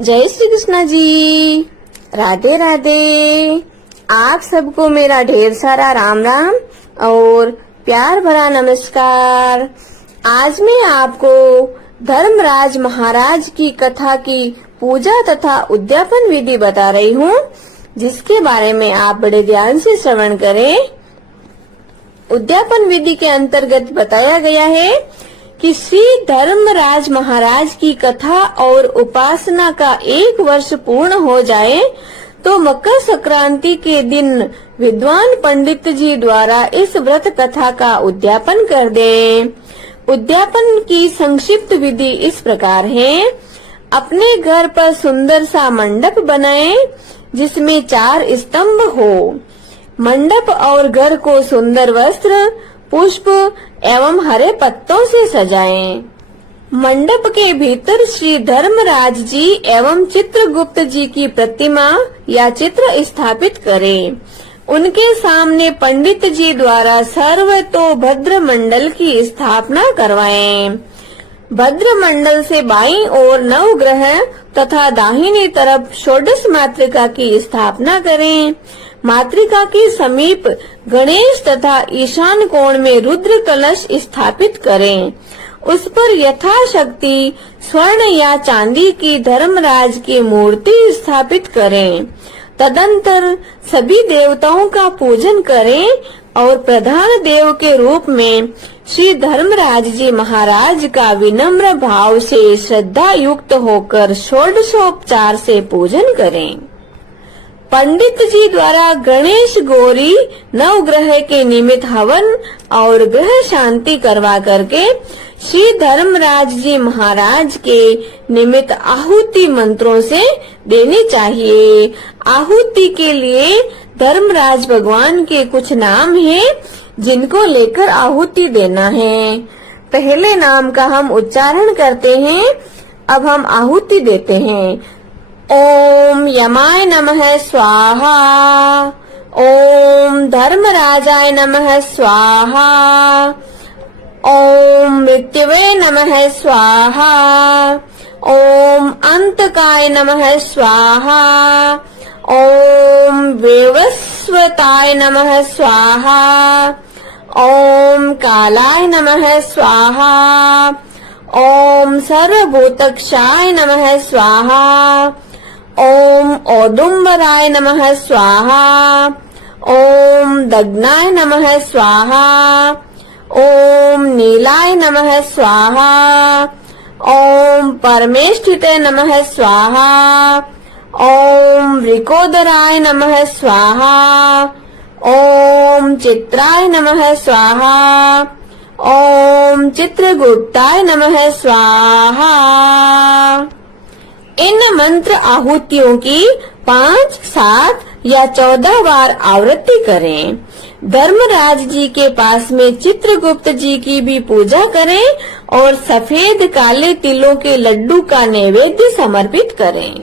जय श्री कृष्णा जी। राधे राधे। आप सबको मेरा ढेर सारा राम राम और प्यार भरा नमस्कार। आज मैं आपको धर्मराज महाराज की कथा की पूजा तथा उद्यापन विधि बता रही हूँ, जिसके बारे में आप बड़े ध्यान से श्रवण करें। उद्यापन विधि के अंतर्गत बताया गया है कि श्री धर्मराज महाराज की कथा और उपासना का 1 वर्ष पूर्ण हो जाए तो मकर संक्रांति के दिन विद्वान पंडित जी द्वारा इस व्रत कथा का उद्यापन कर दें। उद्यापन की संक्षिप्त विधि इस प्रकार है। अपने घर पर सुंदर सा मंडप बनाएं, जिसमें 4 स्तंभ हो। मंडप और घर को सुंदर वस्त्र, पुष्प एवं हरे पत्तों से सजाएं। मंडप के भीतर श्री धर्मराज जी एवं चित्रगुप्त जी की प्रतिमा या चित्र स्थापित करें। उनके सामने पंडित जी द्वारा सर्वतोभद्र मंडल की स्थापना करवाएं। भद्र मंडल से बाईं ओर 9 ग्रह तथा दाहिनी तरफ षोडश मातृका की स्थापना करें। मातृका के समीप गणेश तथा ईशान कोण में रुद्र कलश स्थापित करें। उस पर यथाशक्ति स्वर्ण या चांदी की धर्मराज की मूर्ति स्थापित करें। तदंतर सभी देवताओं का पूजन करें और प्रधान देव के रूप में श्री धर्मराज जी महाराज का विनम्र भाव से श्रद्धा युक्त होकर षोडशोपचार से पूजन करें। पंडित जी द्वारा गणेश गौरी नवग्रह के निमित्त हवन और ग्रह शांति करवा करके श्री धर्मराज जी महाराज के निमित्त आहुति मंत्रों से देनी चाहिए। आहुति के लिए धर्मराज भगवान के कुछ नाम हैं, जिनको लेकर आहुति देना है। पहले नाम का हम उच्चारण करते हैं। अब हम आहुति देते हैं। ओम यमाय नमः स्वाहा। ओम धर्मराजाय नमः स्वाहा। ओम मृत्युवे नमः स्वाहा। ओम अंतकाय नमः स्वाहा। ओम वेवस्वताय नमः स्वाहा। ओम कालाय नमः स्वाहा। ओम सर्वभूतक्षाय नमः स्वाहा। ओम औदुम्बराय नमः स्वाहा। ओम दग्नाय नमः स्वाहा। ओम नीलाय नमः स्वाहा। ओम परमेष्ठिते नमः स्वाहा। ओम वृकोदराय नमः स्वाहा। ओम चित्राय नमः स्वाहा। ओम चित्रगुप्ताय नमः स्वाहा। इन मंत्र आहुतियों की 5, 7 या 14 बार आवृत्ति करें। धर्मराज जी के पास में चित्रगुप्त जी की भी पूजा करें और सफेद काले तिलों के लड्डू का नैवेद्य समर्पित करें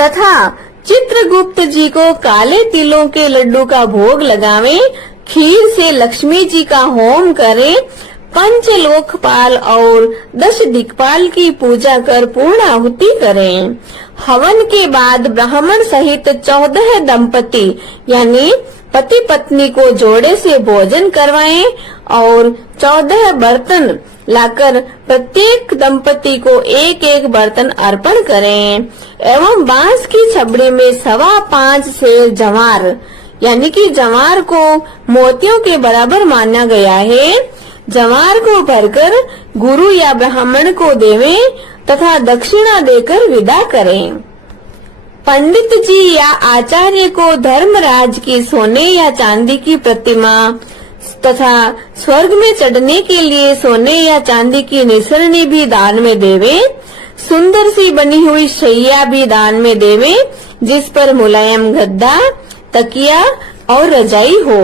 तथा चित्रगुप्त जी को काले तिलों के लड्डू का भोग लगावें। खीर से लक्ष्मी जी का होम करें। पंचलोकपाल और 10 दिक्पाल की पूजा कर पूर्ण आहुति करें। हवन के बाद ब्राह्मण सहित 14 दंपति यानी पति पत्नी को जोड़े से भोजन करवाएं और 14 बर्तन लाकर प्रत्येक दंपति को 1-1 बर्तन अर्पण करें एवं बांस की छबड़ी में 5.25 सेर जवार यानी कि जवार को मोतियों के बराबर माना गया है। जवार को भरकर गुरु या ब्राह्मण को देवें तथा दक्षिणा देकर विदा करें। पंडित जी या आचार्य को धर्मराज की सोने या चांदी की प्रतिमा तथा स्वर्ग में चढ़ने के लिए सोने या चांदी की निसरनी भी दान में देवें। सुंदर सी बनी हुई शैया भी दान में देवें, जिस पर मुलायम गद्दा, तकिया और रजाई हो।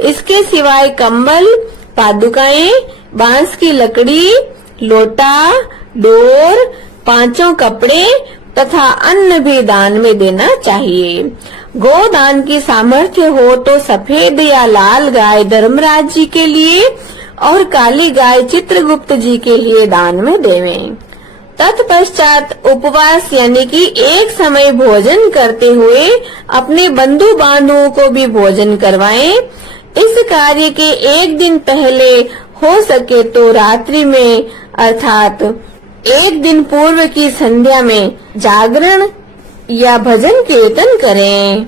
इसके सिवाय कंबल, पादुकाएं, बांस की लकड़ी, लोटा, डोर, 5 कपड़े तथा अन्न भी दान में देना चाहिए। गोदान की सामर्थ्य हो तो सफेद या लाल गाय धर्मराज जी के लिए और काली गाय चित्रगुप्त जी के लिए दान में देवें। तत्पश्चात उपवास यानी कि एक समय भोजन करते हुए अपने बंधु बांधवों को भी भोजन करवाएं। इस कार्य के एक दिन पहले हो सके तो रात्रि में अर्थात एक दिन पूर्व की संध्या में जागरण या भजन कीर्तन करें।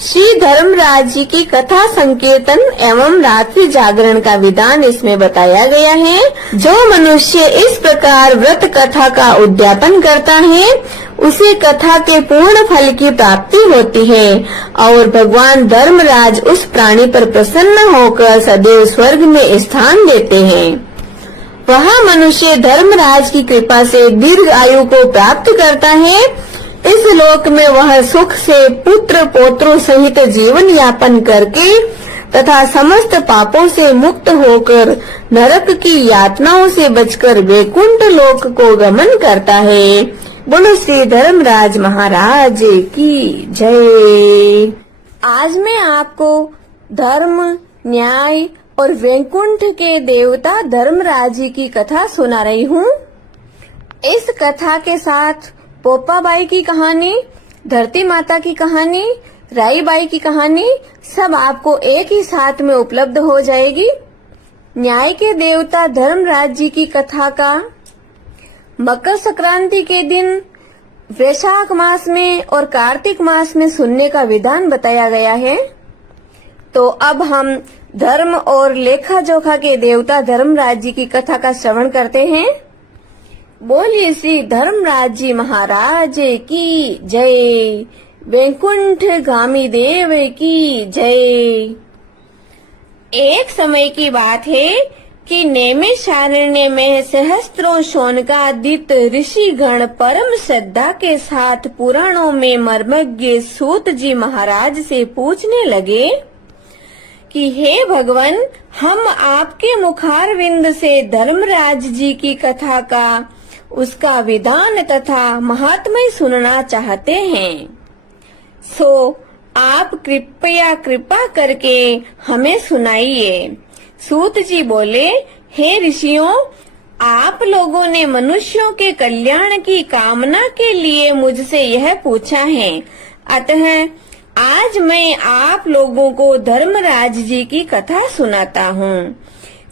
श्री धर्मराज जी की कथा संकीर्तन एवं रात्रि जागरण का विधान इसमें बताया गया है। जो मनुष्य इस प्रकार व्रत कथा का उद्यापन करता है उसे कथा के पूर्ण फल की प्राप्ति होती है और भगवान धर्मराज उस प्राणी पर प्रसन्न होकर सदैव स्वर्ग में स्थान देते हैं। वह मनुष्य धर्मराज की कृपा से दीर्घ आयु को प्राप्त करता है। इस लोक में वह सुख से पुत्र पौत्रों सहित जीवन यापन करके तथा समस्त पापों से मुक्त होकर नरक की यातनाओं से बचकर वैकुंठ लोक को गमन करता है। बोलो श्री धर्मराज महाराज की जय। आज मैं आपको धर्म, न्याय और वैकुंठ के देवता धर्मराज जी की कथा सुना रही हूँ। इस कथा के साथ पोपाबाई की कहानी, धरती माता की कहानी, राईबाई की कहानी सब आपको एक ही साथ में उपलब्ध हो जाएगी। न्याय के देवता धर्मराज जी की कथा का मकर संक्रांति के दिन वैशाख मास में और कार्तिक मास में सुनने का विधान बताया गया है। तो अब हम धर्म और लेखा जोखा के देवता धर्मराज जी की कथा का श्रवण करते हैं। बोलिए श्री धर्मराज जी महाराज की जय। वैकुंठ गामी देव की जय। एक समय की बात है कि नैमिषारण्य में सहस्त्रों शौनकादित ऋषि गण परम श्रद्धा के साथ पुराणों में मर्मज्ञ सूत जी महाराज से पूछने लगे कि हे भगवान, हम आपके मुखारविंद से धर्मराज जी की कथा का उसका विधान तथा महात्म्य सुनना चाहते हैं। सो आप कृपा करके हमें सुनाइए। सूत जी बोले, हे ऋषियों, आप लोगों ने मनुष्यों के कल्याण की कामना के लिए मुझसे यह पूछा है, अतः आज मैं आप लोगों को धर्मराज जी की कथा सुनाता हूँ।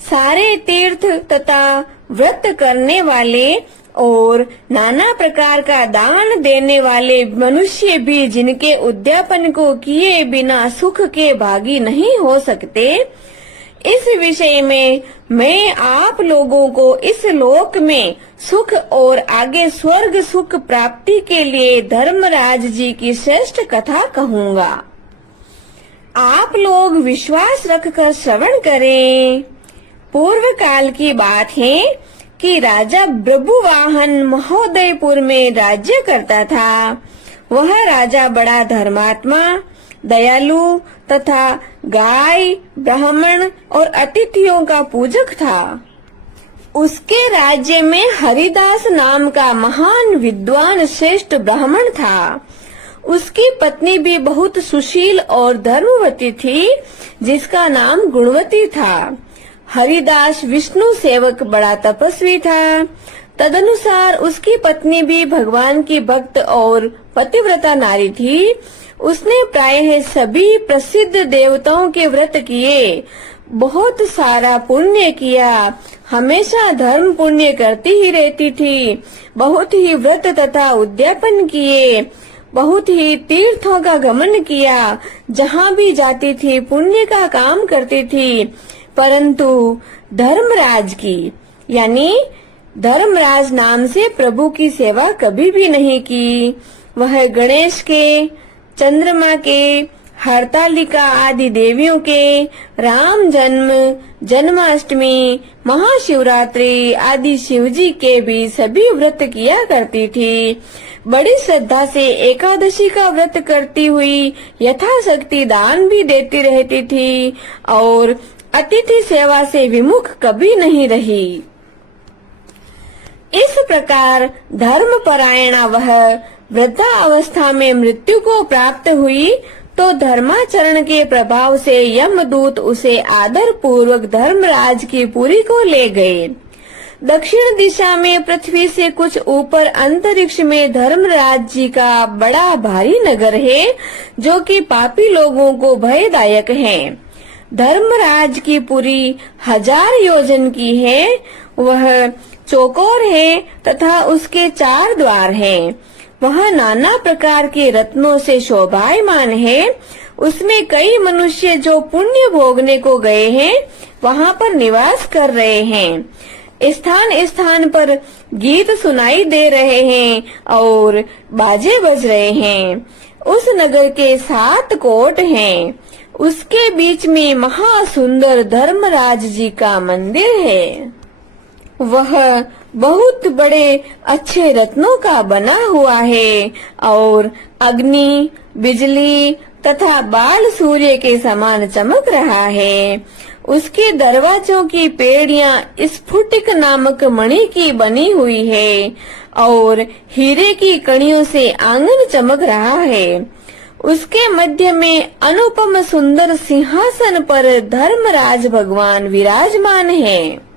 सारे तीर्थ तथा व्रत करने वाले और नाना प्रकार का दान देने वाले मनुष्य भी जिनके उद्यापन को किए बिना सुख के भागी नहीं हो सकते, इस विषय में मैं आप लोगों को इस लोक में सुख और आगे स्वर्ग सुख प्राप्ति के लिए धर्मराज जी की श्रेष्ठ कथा कहूँगा। आप लोग विश्वास रखकर श्रवण करें। पूर्व काल की बात है कि राजा प्रभुवाहन महोदयपुर में राज्य करता था। वह राजा बड़ा धर्मात्मा, दयालु तथा गाय, ब्राह्मण और अतिथियों का पूजक था। उसके राज्य में हरिदास नाम का महान विद्वान श्रेष्ठ ब्राह्मण था। उसकी पत्नी भी बहुत सुशील और धर्मवती थी, जिसका नाम गुणवती था। हरिदास विष्णु सेवक बड़ा तपस्वी था। तदनुसार उसकी पत्नी भी भगवान की भक्त और पतिव्रता नारी थी। उसने प्रायः सभी प्रसिद्ध देवताओं के व्रत किए, बहुत सारा पुण्य किया, हमेशा धर्म पुण्य करती ही रहती थी। बहुत ही व्रत तथा उद्यापन किए, बहुत ही तीर्थों का गमन किया, जहाँ भी जाती थी पुण्य का काम करती थी। परंतु धर्मराज की यानी धर्मराज नाम से प्रभु की सेवा कभी भी नहीं की। वह गणेश के, चंद्रमा के, हरतालिका आदि देवियों के, राम जन्म, जन्माष्टमी, महाशिवरात्रि आदि शिवजी के भी सभी व्रत किया करती थी। बड़ी श्रद्धा से एकादशी का व्रत करती हुई यथाशक्ति दान भी देती रहती थी और अतिथि सेवा से विमुख कभी नहीं रही। इस प्रकार धर्म परायणा वह वृद्धा अवस्था में मृत्यु को प्राप्त हुई तो धर्माचरण के प्रभाव से यमदूत उसे आदर पूर्वक धर्मराज की पुरी को ले गए। दक्षिण दिशा में पृथ्वी से कुछ ऊपर अंतरिक्ष में धर्मराज जी का बड़ा भारी नगर है, जो कि पापी लोगों को भयदायक है। धर्मराज की पुरी 1000 योजन की है। वह चौकोर है तथा उसके 4 द्वार हैं। वह नाना प्रकार के रत्नों से शोभायमान है। उसमें कई मनुष्य जो पुण्य भोगने को गए हैं वहाँ पर निवास कर रहे हैं। स्थान स्थान पर गीत सुनाई दे रहे हैं और बाजे बज रहे हैं। उस नगर के 7 कोट हैं। उसके बीच में महासुंदर धर्मराज जी का मंदिर है। वह बहुत बड़े अच्छे रत्नों का बना हुआ है और अग्नि, बिजली तथा बाल सूर्य के समान चमक रहा है। उसके दरवाजों की पेड़ियां स्फुटिक नामक मणि की बनी हुई है और हीरे की कणियों से आंगन चमक रहा है। उसके मध्य में अनुपम सुंदर सिंहासन पर धर्मराज भगवान विराजमान है।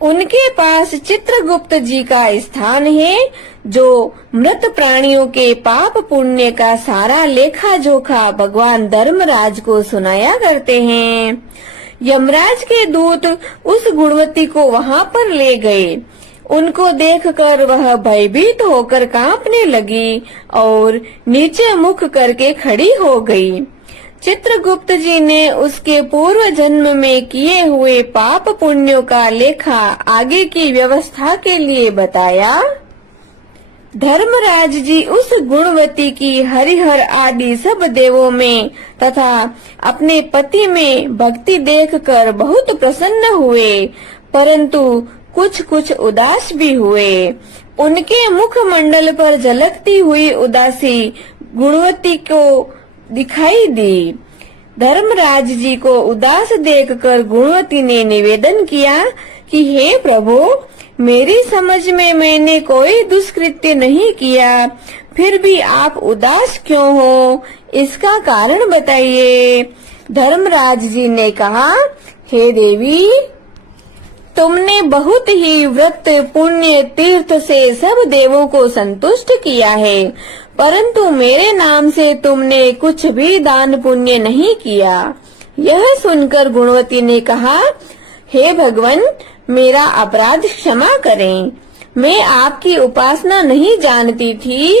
उनके पास चित्रगुप्त जी का स्थान है, जो मृत प्राणियों के पाप पुण्य का सारा लेखा जोखा भगवान धर्मराज को सुनाया करते हैं। यमराज के दूत उस गुणवती को वहां पर ले गए। उनको देखकर वह भयभीत होकर कांपने लगी और नीचे मुख करके खड़ी हो गई। चित्रगुप्त जी ने उसके पूर्व जन्म में किए हुए पाप पुण्यों का लेखा आगे की व्यवस्था के लिए बताया। धर्मराज जी उस गुणवती की हरिहर आदि सब देवों में तथा अपने पति में भक्ति देखकर बहुत प्रसन्न हुए, परंतु कुछ कुछ उदास भी हुए। उनके मुख मंडल पर झलकती हुई उदासी गुणवती को दिखाई दी। धर्मराज जी को उदास देखकर गुणवती ने निवेदन किया कि हे प्रभु, मेरी समझ में मैंने कोई दुष्कृत्य नहीं किया, फिर भी आप उदास क्यों हो? इसका कारण बताइए। धर्मराज जी ने कहा, हे देवी, तुमने बहुत ही व्रत पुण्य तीर्थ से सब देवों को संतुष्ट किया है, परंतु मेरे नाम से तुमने कुछ भी दान पुण्य नहीं किया। यह सुनकर गुणवती ने कहा, हे भगवान, मेरा अपराध क्षमा करें। मैं आपकी उपासना नहीं जानती थी।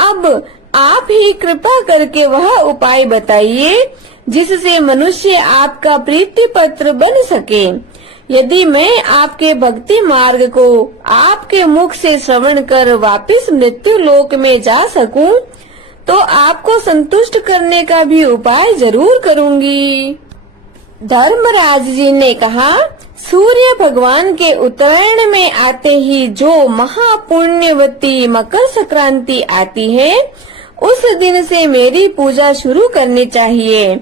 अब आप ही कृपा करके वह उपाय बताइए जिससे मनुष्य आपका प्रीति पत्र बन सके। यदि मैं आपके भक्ति मार्ग को आपके मुख से श्रवण कर वापिस मृत्यु लोक में जा सकूं, तो आपको संतुष्ट करने का भी उपाय जरूर करूंगी। धर्मराज जी ने कहा, सूर्य भगवान के उत्तरायण में आते ही जो महापुण्यवती मकर संक्रांति आती है, उस दिन से मेरी पूजा शुरू करनी चाहिए।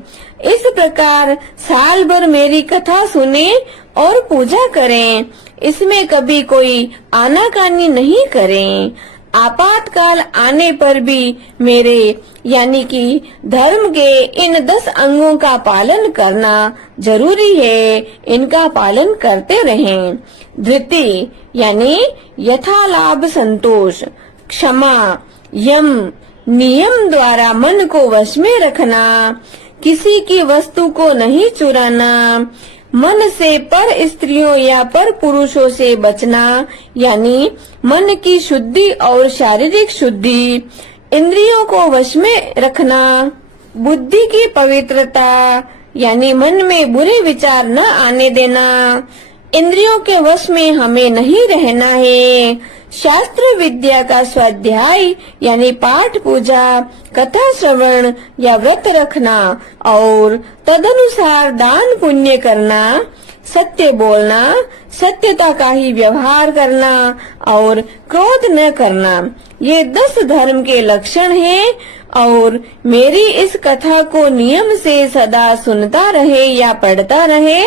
इस प्रकार साल भर मेरी कथा सुने और पूजा करें। इसमें कभी कोई आनाकानी नहीं करें। आपातकाल आने पर भी मेरे यानी कि धर्म के इन 10 अंगों का पालन करना जरूरी है। इनका पालन करते रहें। धृति यानी यथालाभ संतोष, क्षमा, यम नियम द्वारा मन को वश में रखना, किसी की वस्तु को नहीं चुराना, मन से पर स्त्रियों या पर पुरुषों से बचना यानी मन की शुद्धि और शारीरिक शुद्धि, इंद्रियों को वश में रखना, बुद्धि की पवित्रता यानी मन में बुरे विचार न आने देना, इंद्रियों के वश में हमें नहीं रहना है। शास्त्र विद्या का स्वाध्याय यानी पाठ पूजा, कथा श्रवण या व्रत रखना और तदनुसार दान पुण्य करना, सत्य बोलना, सत्यता का ही व्यवहार करना और क्रोध न करना, ये 10 धर्म के लक्षण हैं। और मेरी इस कथा को नियम से सदा सुनता रहे या पढ़ता रहे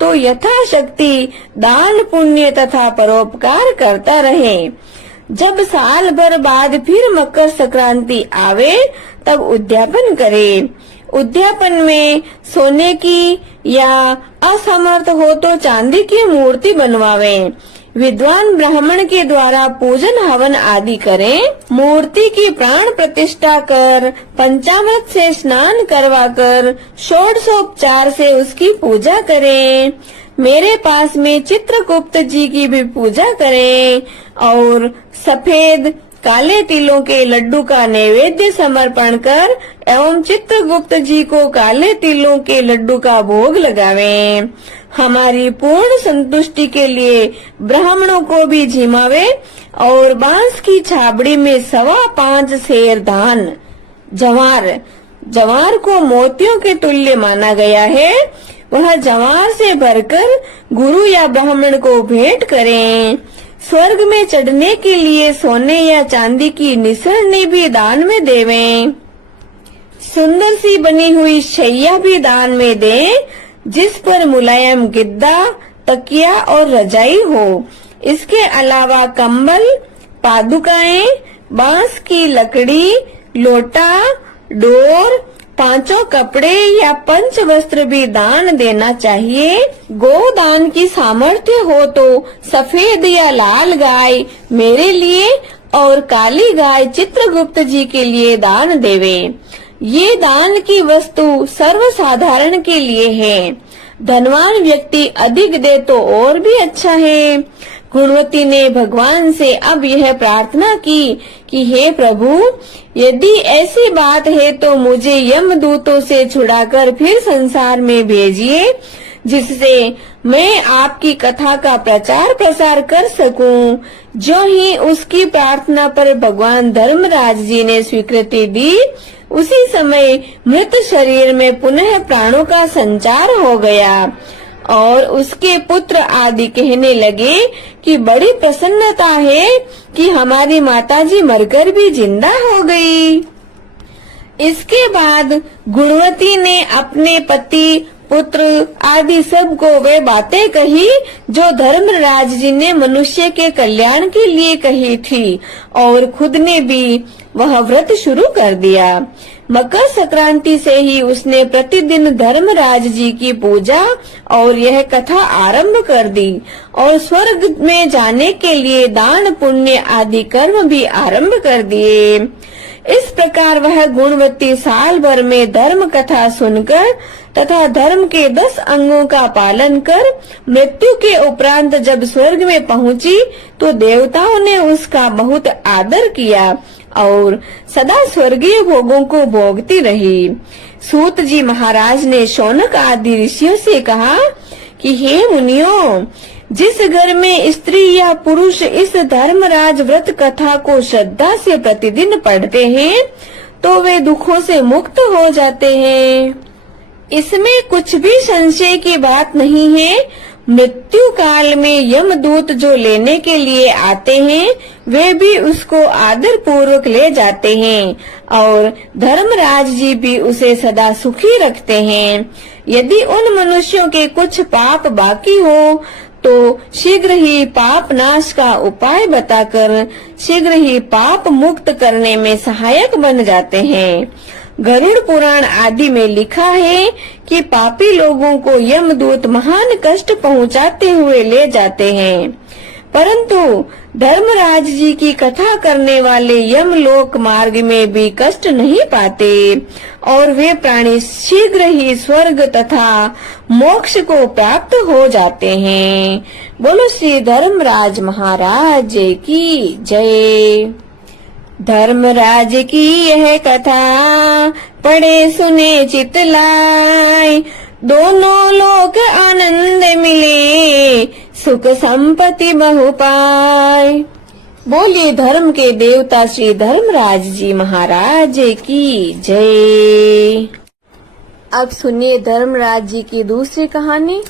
तो यथाशक्ति दान पुण्य तथा परोपकार करता रहे। जब साल भर बाद फिर मकर संक्रांति आवे तब उद्यापन करे। उद्यापन में सोने की या असमर्थ हो तो चांदी की मूर्ति बनवावे। विद्वान ब्राह्मण के द्वारा पूजन हवन आदि करें। मूर्ति की प्राण प्रतिष्ठा कर पंचामृत से स्नान करवाकर षोडशोपचार से उसकी पूजा करें। मेरे पास में चित्रगुप्त जी की भी पूजा करें और सफेद काले तिलों के लड्डू का नैवेद्य समर्पण कर एवं चित्रगुप्त जी को काले तिलों के लड्डू का भोग लगावें। हमारी पूर्ण संतुष्टि के लिए ब्राह्मणों को भी झिमावे और बांस की छाबड़ी में 5.25 सेर धान जवार को मोतियों के तुल्य माना गया है, वह जवार से भरकर गुरु या ब्राह्मण को भेंट करें। स्वर्ग में चढ़ने के लिए सोने या चांदी की निसरनी भी दान में देवें। सुंदर सी बनी हुई शैया भी दान में दें, जिस पर मुलायम गिद्दा, तकिया और रजाई हो। इसके अलावा कंबल, पादुकाएं, बांस की लकड़ी, लोटा, डोर, 5 कपड़े या पंच वस्त्र भी दान देना चाहिए। गोदान की सामर्थ्य हो तो सफेद या लाल गाय मेरे लिए और काली गाय चित्रगुप्त जी के लिए दान देवे। ये दान की वस्तु सर्वसाधारण के लिए है। धनवान व्यक्ति अधिक दे तो और भी अच्छा है। गुणवती ने भगवान से अब यह प्रार्थना की कि हे प्रभु, यदि ऐसी बात है तो मुझे यमदूतों से छुड़ाकर फिर संसार में भेजिए, जिससे मैं आपकी कथा का प्रचार प्रसार कर सकूं। जो ही उसकी प्रार्थना पर भगवान धर्मराज जी ने स्वीकृति दी, उसी समय मृत शरीर में पुनः प्राणों का संचार हो गया और उसके पुत्र आदि कहने लगे कि बड़ी प्रसन्नता है कि हमारी माताजी मरकर भी जिंदा हो गई। इसके बाद गुणवती ने अपने पति, पुत्र आदि सबको वे बातें कही जो धर्मराज जी ने मनुष्य के कल्याण के लिए कही थी और खुद ने भी वह व्रत शुरू कर दिया। मकर संक्रांति से ही उसने प्रतिदिन धर्मराज जी की पूजा और यह कथा आरंभ कर दी और स्वर्ग में जाने के लिए दान पुण्य आदि कर्म भी आरंभ कर दिए। इस प्रकार वह गुणवती साल भर में धर्म कथा सुनकर तथा धर्म के 10 अंगों का पालन कर मृत्यु के उपरांत जब स्वर्ग में पहुंची तो देवताओं ने उसका बहुत आदर किया और सदा स्वर्गीय भोगों को भोगती रही। सूत जी महाराज ने शौनक आदि ऋषियों से कहा कि हे मुनियों, जिस घर में स्त्री या पुरुष इस धर्मराज व्रत कथा को श्रद्धा से प्रतिदिन पढ़ते हैं तो वे दुखों से मुक्त हो जाते हैं। इसमें कुछ भी संशय की बात नहीं है। मृत्यु काल में यमदूत जो लेने के लिए आते हैं वे भी उसको आदर पूर्वक ले जाते हैं और धर्मराज जी भी उसे सदा सुखी रखते हैं। यदि उन मनुष्यों के कुछ पाप बाकी हो तो शीघ्र ही पाप नाश का उपाय बताकर शीघ्र ही पाप मुक्त करने में सहायक बन जाते हैं। गरुड़ पुराण आदि में लिखा है कि पापी लोगों को यमदूत महान कष्ट पहुंचाते हुए ले जाते हैं, परंतु धर्मराज जी की कथा करने वाले यमलोक मार्ग में भी कष्ट नहीं पाते और वे प्राणी शीघ्र ही स्वर्ग तथा मोक्ष को प्राप्त हो जाते हैं। बोलो श्री धर्मराज महाराज की जय। धर्मराज की यह कथा पढ़े सुने चित लाए, दोनों लोक आनंद मिले, सुख संपत्ति बहु पाए। बोलिए धर्म के देवता श्री धर्मराज जी महाराज की जय। अब सुनिए धर्मराज जी की दूसरी कहानी।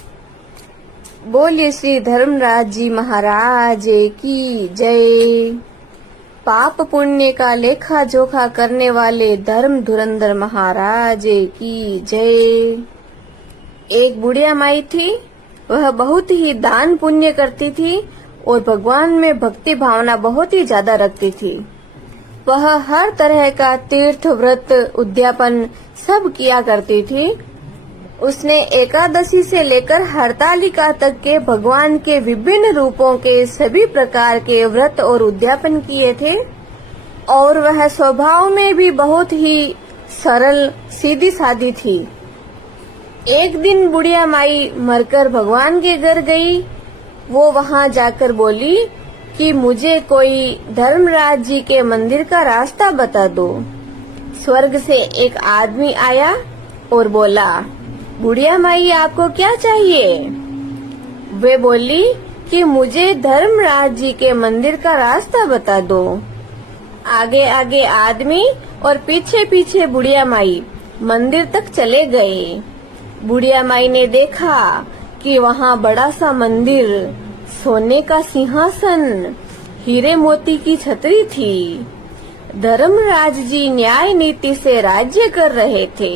बोलिए श्री धर्मराज जी महाराज की जय। पाप पुण्य का लेखा जोखा करने वाले धर्म धुरंधर महाराज की जय। एक बुढ़िया माई थी, वह बहुत ही दान पुण्य करती थी और भगवान में भक्ति भावना बहुत ही ज्यादा रखती थी। वह हर तरह का तीर्थ व्रत उद्यापन सब किया करती थी। उसने एकादशी से लेकर हरतालिका तक के भगवान के विभिन्न रूपों के सभी प्रकार के व्रत और उद्यापन किए थे और वह स्वभाव में भी बहुत ही सरल सीधी सादी थी। एक दिन बुढ़िया माई मरकर भगवान के घर गई। वो वहां जाकर बोली कि मुझे कोई धर्मराज जी के मंदिर का रास्ता बता दो। स्वर्ग से एक आदमी आया और बोला, बुढ़िया माई आपको क्या चाहिए? वे बोली कि मुझे धर्मराज जी के मंदिर का रास्ता बता दो। आगे आगे आदमी और पीछे पीछे बुढ़िया माई मंदिर तक चले गए। बुढ़िया माई ने देखा कि वहाँ बड़ा सा मंदिर, सोने का सिंहासन, हीरे मोती की छतरी थी। धर्मराज जी न्याय नीति से राज्य कर रहे थे।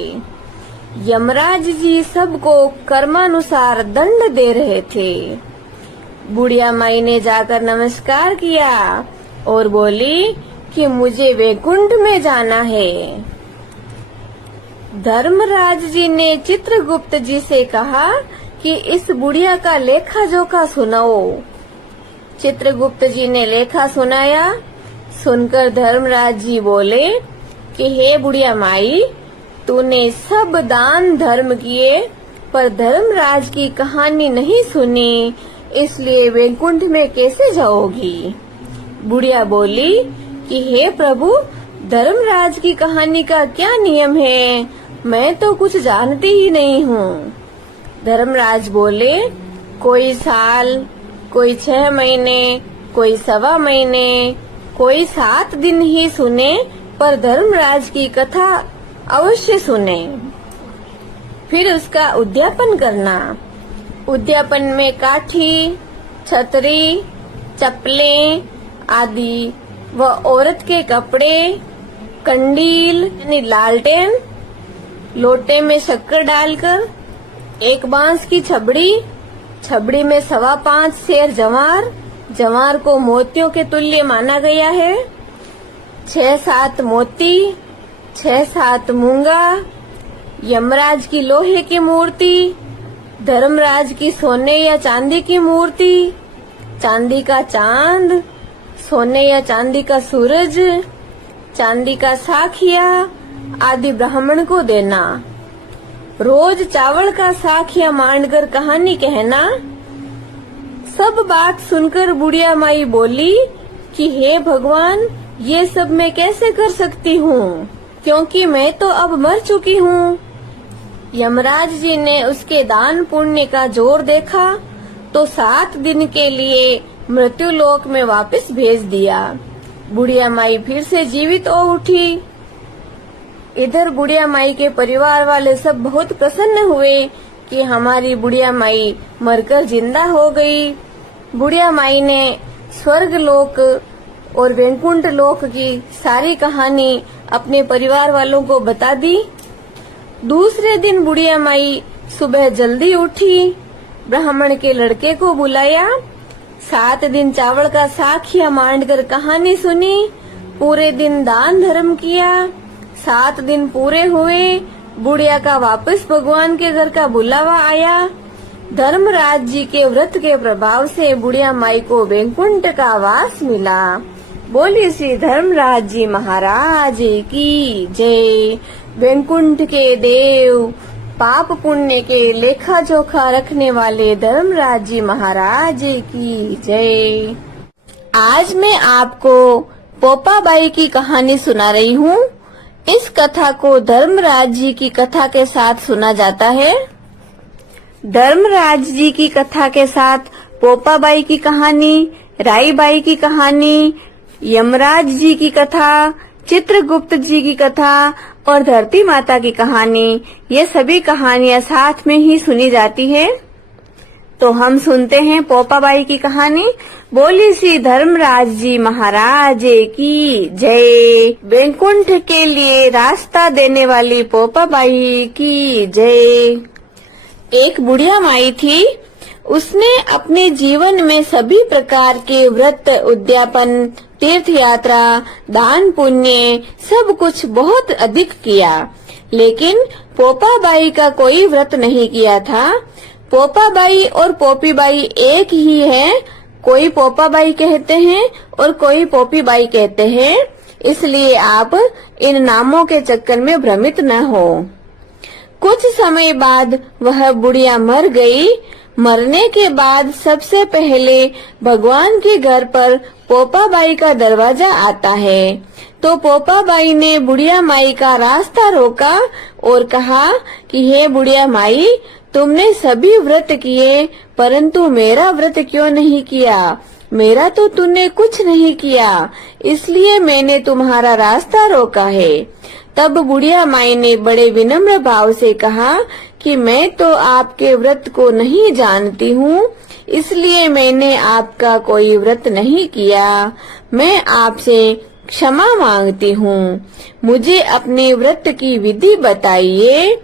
यमराज जी सबको कर्मानुसार दंड दे रहे थे। बुढ़िया माई ने जाकर नमस्कार किया और बोली कि मुझे वैकुंठ में जाना है। धर्मराज जी ने चित्रगुप्त जी से कहा कि इस बुढ़िया का लेखा जोखा सुनाओ। चित्रगुप्त जी ने लेखा सुनाया। सुनकर धर्मराज जी बोले कि हे बुढ़िया माई, तूने सब दान धर्म किए पर धर्मराज की कहानी नहीं सुनी, इसलिए वैकुंठ में कैसे जाओगी? बुढ़िया बोली कि हे प्रभु, धर्मराज की कहानी का क्या नियम है? मैं तो कुछ जानती ही नहीं हूँ। धर्मराज बोले, कोई साल, कोई 6 महीने, कोई 1.25 महीने, कोई 7 दिन ही सुने, पर धर्मराज की कथा अवश्य सुने। फिर उसका उद्यापन करना। उद्यापन में काठी, छतरी, चप्पलें आदि व औरत के कपड़े, कंडील यानी लालटेन, लोटे में शक्कर डालकर, एक बांस की छबड़ी, छबड़ी में 5.25 सेर जवार, जवार को मोतियों के तुल्य माना गया है, 6-7 मोती, 6-7 मूंगा, यमराज की लोहे की मूर्ति, धर्मराज की सोने या चांदी की मूर्ति, चांदी का चांद, सोने या चांदी का सूरज, चांदी का साखिया आदि ब्राह्मण को देना। रोज चावल का साखिया मांडकर कहानी कहना। सब बात सुनकर बुढ़िया माई बोली कि हे भगवान, ये सब मैं कैसे कर सकती हूँ, क्योंकि मैं तो अब मर चुकी हूँ। यमराज जी ने उसके दान पुण्य का जोर देखा तो 7 दिन के लिए मृत्युलोक में वापस भेज दिया। बुढ़िया माई फिर से जीवित हो उठी। इधर बुढ़िया माई के परिवार वाले सब बहुत प्रसन्न हुए कि हमारी बुढ़िया माई मरकर जिंदा हो गई। बुढ़िया माई ने स्वर्ग लोक और वैकुंठ लोक की सारी कहानी अपने परिवार वालों को बता दी। दूसरे दिन बुढ़िया माई सुबह जल्दी उठी, ब्राह्मण के लड़के को बुलाया, 7 दिन चावल का साखिया मांडकर कहानी सुनी, पूरे दिन दान धर्म किया। 7 दिन पूरे हुए, बुढ़िया का वापस भगवान के घर का बुलावा आया। धर्मराज जी के व्रत के प्रभाव से बुढ़िया माई को वैकुंठ का वास मिला। बोली श्री धर्मराज जी महाराज की जय। वैकुंठ के देव, पाप पुण्य के लेखा जोखा रखने वाले धर्मराज जी महाराज की जय। आज मैं आपको पोपाबाई की कहानी सुना रही हूँ। इस कथा को धर्मराज जी की कथा के साथ सुना जाता है। धर्मराज जी की कथा के साथ पोपाबाई की कहानी, राईबाई की कहानी, यमराज जी की कथा, चित्रगुप्त जी की कथा और धरती माता की कहानी, ये सभी कहानियां साथ में ही सुनी जाती है। तो हम सुनते हैं पोपाबाई की कहानी। बोली श्री धर्मराज जी महाराज की जय। वैकुंठ के लिए रास्ता देने वाली पोपाबाई की जय। एक बुढ़िया माई थी। उसने अपने जीवन में सभी प्रकार के व्रत, उद्यापन, तीर्थ यात्रा, दान पुण्य सब कुछ बहुत अधिक किया, लेकिन पोपाबाई का कोई व्रत नहीं किया था। पोपाबाई और पोपीबाई एक ही है, कोई पोपाबाई कहते हैं और कोई पोपीबाई कहते हैं, इसलिए आप इन नामों के चक्कर में भ्रमित न हो। कुछ समय बाद वह बुढ़िया मर गई। मरने के बाद सबसे पहले भगवान के घर पर पोपाबाई का दरवाजा आता है, तो पोपाबाई ने बुढ़िया माई का रास्ता रोका और कहा कि हे बुढ़िया माई, तुमने सभी व्रत किए, परंतु मेरा व्रत क्यों नहीं किया? मेरा तो तूने कुछ नहीं किया, इसलिए मैंने तुम्हारा रास्ता रोका है। तब बुढ़िया माई ने बड़े विनम्र भाव से कहा कि मैं तो आपके व्रत को नहीं जानती हूँ, इसलिए मैंने आपका कोई व्रत नहीं किया। मैं आपसे क्षमा मांगती हूँ, मुझे अपने व्रत की विधि बताइए।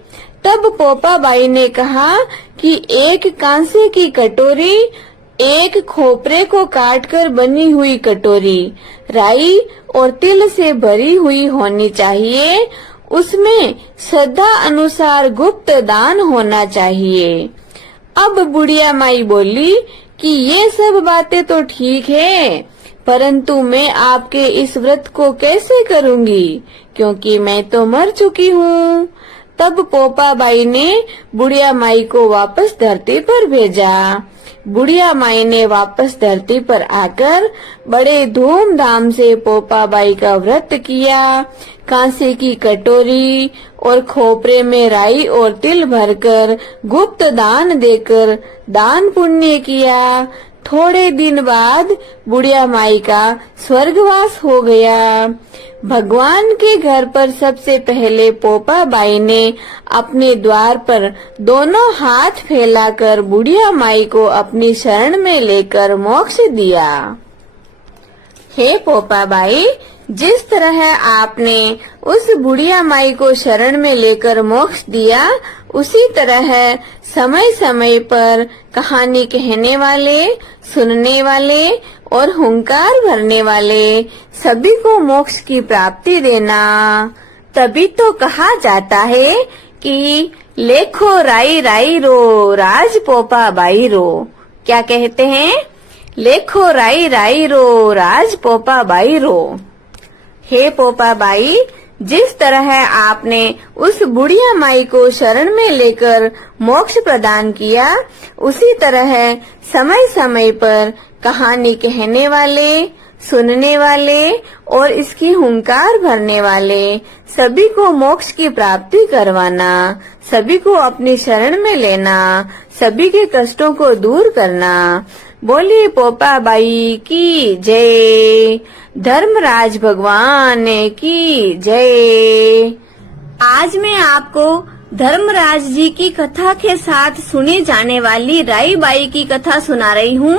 तब पोपाबाई ने कहा कि एक कांसे की कटोरी, एक खोपरे को काटकर बनी हुई कटोरी राई और तिल से भरी हुई होनी चाहिए, उसमें श्रद्धा अनुसार गुप्त दान होना चाहिए। अब बुढ़िया माई बोली कि ये सब बातें तो ठीक है, परंतु मैं आपके इस व्रत को कैसे करूँगी, क्योंकि मैं तो मर चुकी हूँ। तब पोपाबाई ने बुढ़िया माई को वापस धरती पर भेजा। बुढ़िया माई ने वापस धरती पर आकर बड़े धूमधाम से पोपाबाई का व्रत किया। कांसे की कटोरी और खोपरे में राई और तिल भरकर गुप्त दान देकर दान पुण्य किया। थोड़े दिन बाद बुढ़िया माई का स्वर्गवास हो गया। भगवान के घर पर सबसे पहले पोपाबाई ने अपने द्वार पर दोनों हाथ फैलाकर बुढ़िया माई को अपनी शरण में लेकर मोक्ष दिया। हे पोपाबाई, जिस तरह आपने उस बुढ़िया माई को शरण में लेकर मोक्ष दिया, उसी तरह समय समय पर कहानी कहने वाले, सुनने वाले और हुंकार भरने वाले सभी को मोक्ष की प्राप्ति देना। तभी तो कहा जाता है कि लेखो राई राई रो, राज पोपाबाई रो। क्या कहते हैं? लेखो राई राई रो, राज पोपाबाई रो। हे पोपाबाई, जिस तरह आपने उस बुढ़िया माई को शरण में लेकर मोक्ष प्रदान किया, उसी तरह समय समय पर कहानी कहने वाले, सुनने वाले और इसकी हुंकार भरने वाले सभी को मोक्ष की प्राप्ति करवाना, सभी को अपनी शरण में लेना, सभी के कष्टों को दूर करना। बोली पोपाबाई की जय, धर्मराज भगवान की जय। आज मैं आपको धर्मराज जी की कथा के साथ सुनी जाने वाली राई बाई की कथा सुना रही हूँ।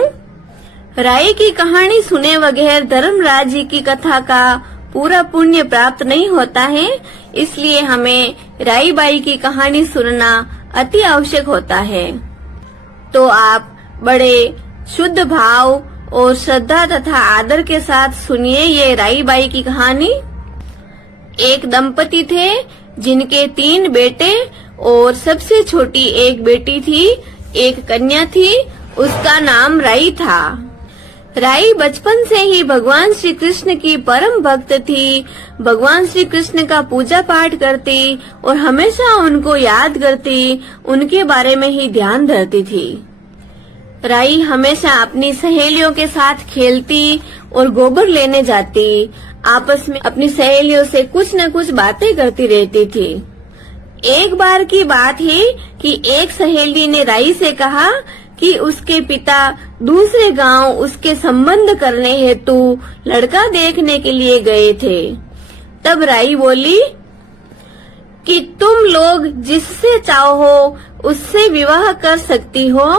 राई की कहानी सुने बगैर धर्मराज जी की कथा का पूरा पुण्य प्राप्त नहीं होता है, इसलिए हमें राई बाई की कहानी सुनना अति आवश्यक होता है। तो आप बड़े शुद्ध भाव और श्रद्धा तथा आदर के साथ सुनिए ये राई बाई की कहानी। एक दंपति थे जिनके 3 बेटे और सबसे छोटी एक बेटी थी, एक कन्या थी, उसका नाम राई था। राई बचपन से ही भगवान श्री कृष्ण की परम भक्त थी। भगवान श्री कृष्ण का पूजा पाठ करती और हमेशा उनको याद करती, उनके बारे में ही ध्यान धरती थी। राई हमेशा अपनी सहेलियों के साथ खेलती और गोबर लेने जाती। आपस में अपनी सहेलियों से कुछ न कुछ बातें करती रहती थी। एक बार की बात है कि एक सहेली ने राई से कहा कि उसके पिता दूसरे गांव उसके संबंध करने हेतु लड़का देखने के लिए गए थे। तब राई बोली कि तुम लोग जिससे चाहो उससे विवाह कर सकती हो,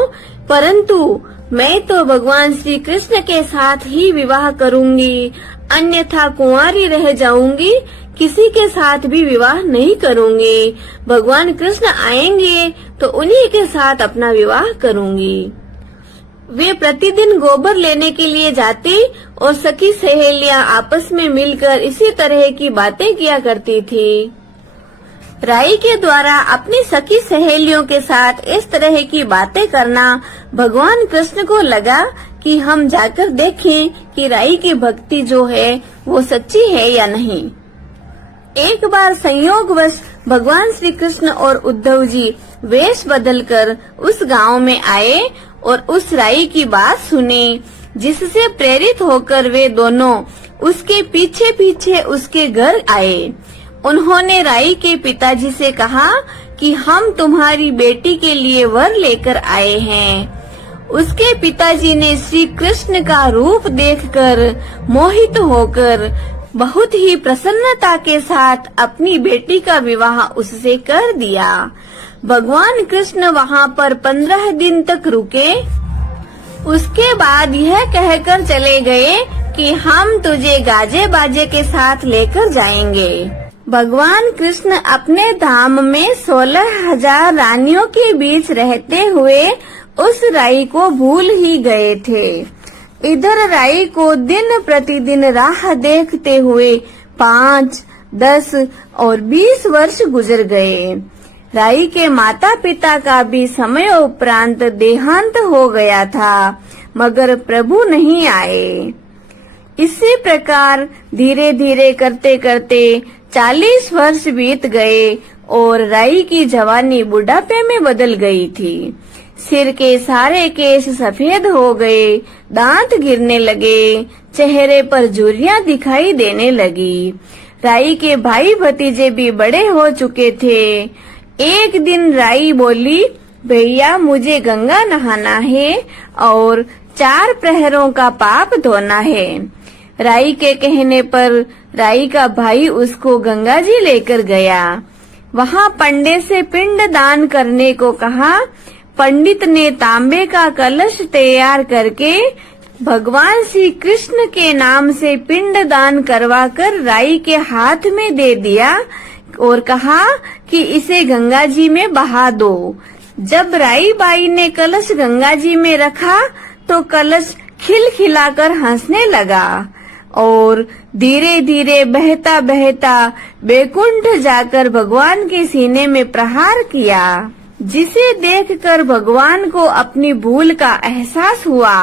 परंतु मैं तो भगवान श्री कृष्ण के साथ ही विवाह करूंगी, अन्यथा कुंवारी रह जाऊंगी, किसी के साथ भी विवाह नहीं करूंगी। भगवान कृष्ण आएंगे तो उन्हीं के साथ अपना विवाह करूंगी। वे प्रतिदिन गोबर लेने के लिए जाती और सखी सहेलियां आपस में मिलकर इसी तरह की बातें किया करती थी। राई के द्वारा अपनी सखी सहेलियों के साथ इस तरह की बातें करना भगवान कृष्ण को लगा कि हम जाकर देखें कि राई की भक्ति जो है वो सच्ची है या नहीं। एक बार संयोगवश भगवान श्री कृष्ण और उद्धव जी वेश बदलकर उस गांव में आए और उस राई की बात सुनी, जिससे प्रेरित होकर वे दोनों उसके पीछे पीछे उसके घर आए। उन्होंने राई के पिताजी से कहा कि हम तुम्हारी बेटी के लिए वर लेकर आए हैं। उसके पिताजी ने श्री कृष्ण का रूप देखकर मोहित होकर बहुत ही प्रसन्नता के साथ अपनी बेटी का विवाह उससे कर दिया। भगवान कृष्ण वहाँ पर 15 दिन तक रुके। उसके बाद यह कहकर चले गए कि हम तुझे गाजे बाजे के साथ लेकर जाएंगे। भगवान कृष्ण अपने धाम में 16,000 रानियों के बीच रहते हुए उस राई को भूल ही गए थे। इधर राई को दिन प्रतिदिन राह देखते हुए 5, 10 और 20 वर्ष गुजर गए। राई के माता पिता का भी समय उपरांत देहांत हो गया था, मगर प्रभु नहीं आए। इसी प्रकार धीरे धीरे करते करते 40 वर्ष बीत गए और राई की जवानी बुढ़ापे में बदल गई थी। सिर के सारे केश सफेद हो गए, दांत गिरने लगे, चेहरे पर झुर्रियां दिखाई देने लगी। राई के भाई भतीजे भी बड़े हो चुके थे। एक दिन राई बोली, भैया मुझे गंगा नहाना है और 4 प्रहरों का पाप धोना है। राई के कहने पर राई का भाई उसको गंगा जी लेकर गया। वहाँ पंडित से पिंड दान करने को कहा। पंडित ने तांबे का कलश तैयार करके भगवान श्री कृष्ण के नाम से पिंड दान करवाकर राई के हाथ में दे दिया और कहा कि इसे गंगा जी में बहा दो। जब राई बाई ने कलश गंगा जी में रखा तो कलश खिलखिलाकर हंसने लगा और धीरे धीरे बहता बहता बैकुंठ जाकर भगवान के सीने में प्रहार किया, जिसे देखकर भगवान को अपनी भूल का एहसास हुआ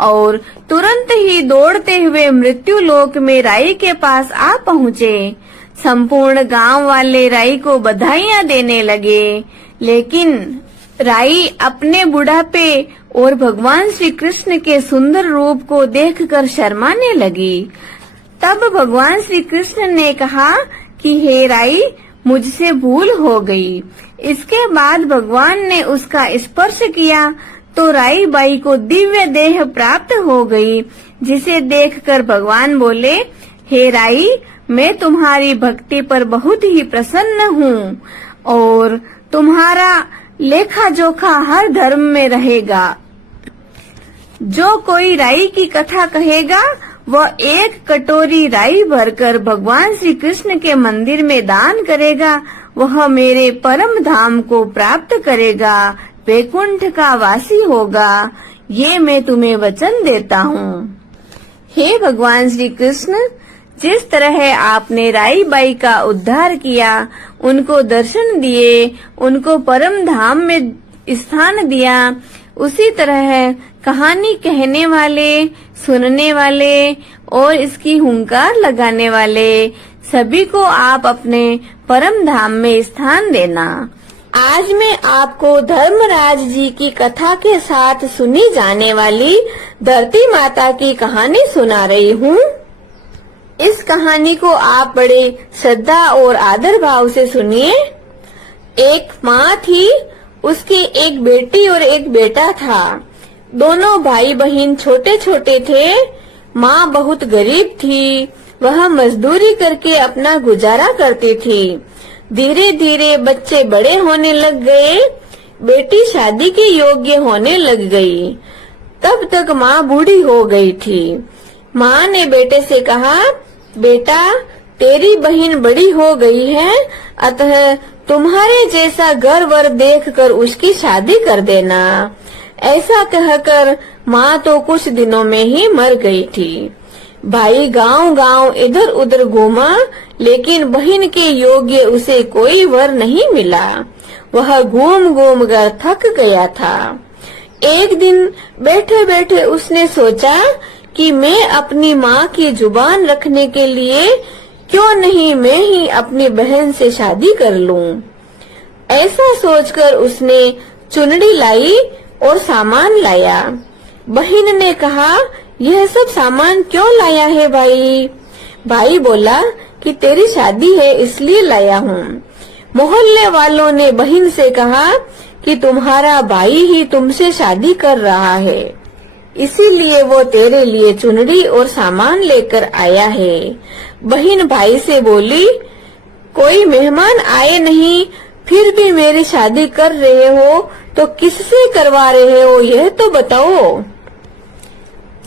और तुरंत ही दौड़ते हुए मृत्यु लोक में राई के पास आ पहुँचे। संपूर्ण गांव वाले राई को बधाइयां देने लगे, लेकिन राई अपने बुढ़ापे और भगवान श्री कृष्ण के सुंदर रूप को देखकर शर्माने लगी। तब भगवान श्री कृष्ण ने कहा कि हे राई, मुझसे भूल हो गई। इसके बाद भगवान ने उसका स्पर्श किया तो राई बाई को दिव्य देह प्राप्त हो गई, जिसे देखकर भगवान बोले, हे राई, मैं तुम्हारी भक्ति पर बहुत ही प्रसन्न हूँ और तुम्हारा लेखा जोखा हर धर्म में रहेगा। जो कोई राई की कथा कहेगा वह 1 कटोरी राई भरकर भगवान श्री कृष्ण के मंदिर में दान करेगा, वह मेरे परम धाम को प्राप्त करेगा, वैकुंठ का वासी होगा। ये मैं तुम्हें वचन देता हूँ। हे भगवान श्री कृष्ण, जिस तरह आपने राई बाई का उद्धार किया, उनको दर्शन दिए, उनको परम धाम में स्थान दिया, उसी तरह कहानी कहने वाले, सुनने वाले और इसकी हुंकार लगाने वाले सभी को आप अपने परम धाम में स्थान देना। आज मैं आपको धर्मराज जी की कथा के साथ सुनी जाने वाली धरती माता की कहानी सुना रही हूँ। इस कहानी को आप बड़े श्रद्धा और आदर भाव से सुनिए। एक माँ थी, उसकी एक बेटी और एक बेटा था। दोनों भाई बहन छोटे छोटे थे। माँ बहुत गरीब थी, वह मजदूरी करके अपना गुजारा करती थी। धीरे धीरे बच्चे बड़े होने लग गए, बेटी शादी के योग्य होने लग गई। तब तक माँ बूढ़ी हो गई थी। माँ ने बेटे से कहा, बेटा, तेरी बहन बड़ी हो गई है, अतः तुम्हारे जैसा घर वर देख कर उसकी शादी कर देना। ऐसा कहकर माँ तो कुछ दिनों में ही मर गई थी। भाई गांव-गांव इधर-उधर घूमा, लेकिन बहन के योग्य उसे कोई वर नहीं मिला। वह घूम-घूम कर थक गया था। एक दिन बैठे-बैठे उसने सोचा कि मैं अपनी माँ की जुबान रखने के लिए क्यों नहीं मैं ही अपनी बहन से शादी कर लूं। ऐसा सोचकर उसने चुनरी लाई और सामान लाया। बहन ने कहा, यह सब सामान क्यों लाया है भाई? भाई बोला कि तेरी शादी है इसलिए लाया हूँ। मोहल्ले वालों ने बहन से कहा कि तुम्हारा भाई ही तुमसे शादी कर रहा है, इसीलिए वो तेरे लिए चुनरी और सामान लेकर आया है। बहन भाई से बोली, कोई मेहमान आए नहीं, फिर भी मेरी शादी कर रहे हो तो किससे करवा रहे हो, यह तो बताओ।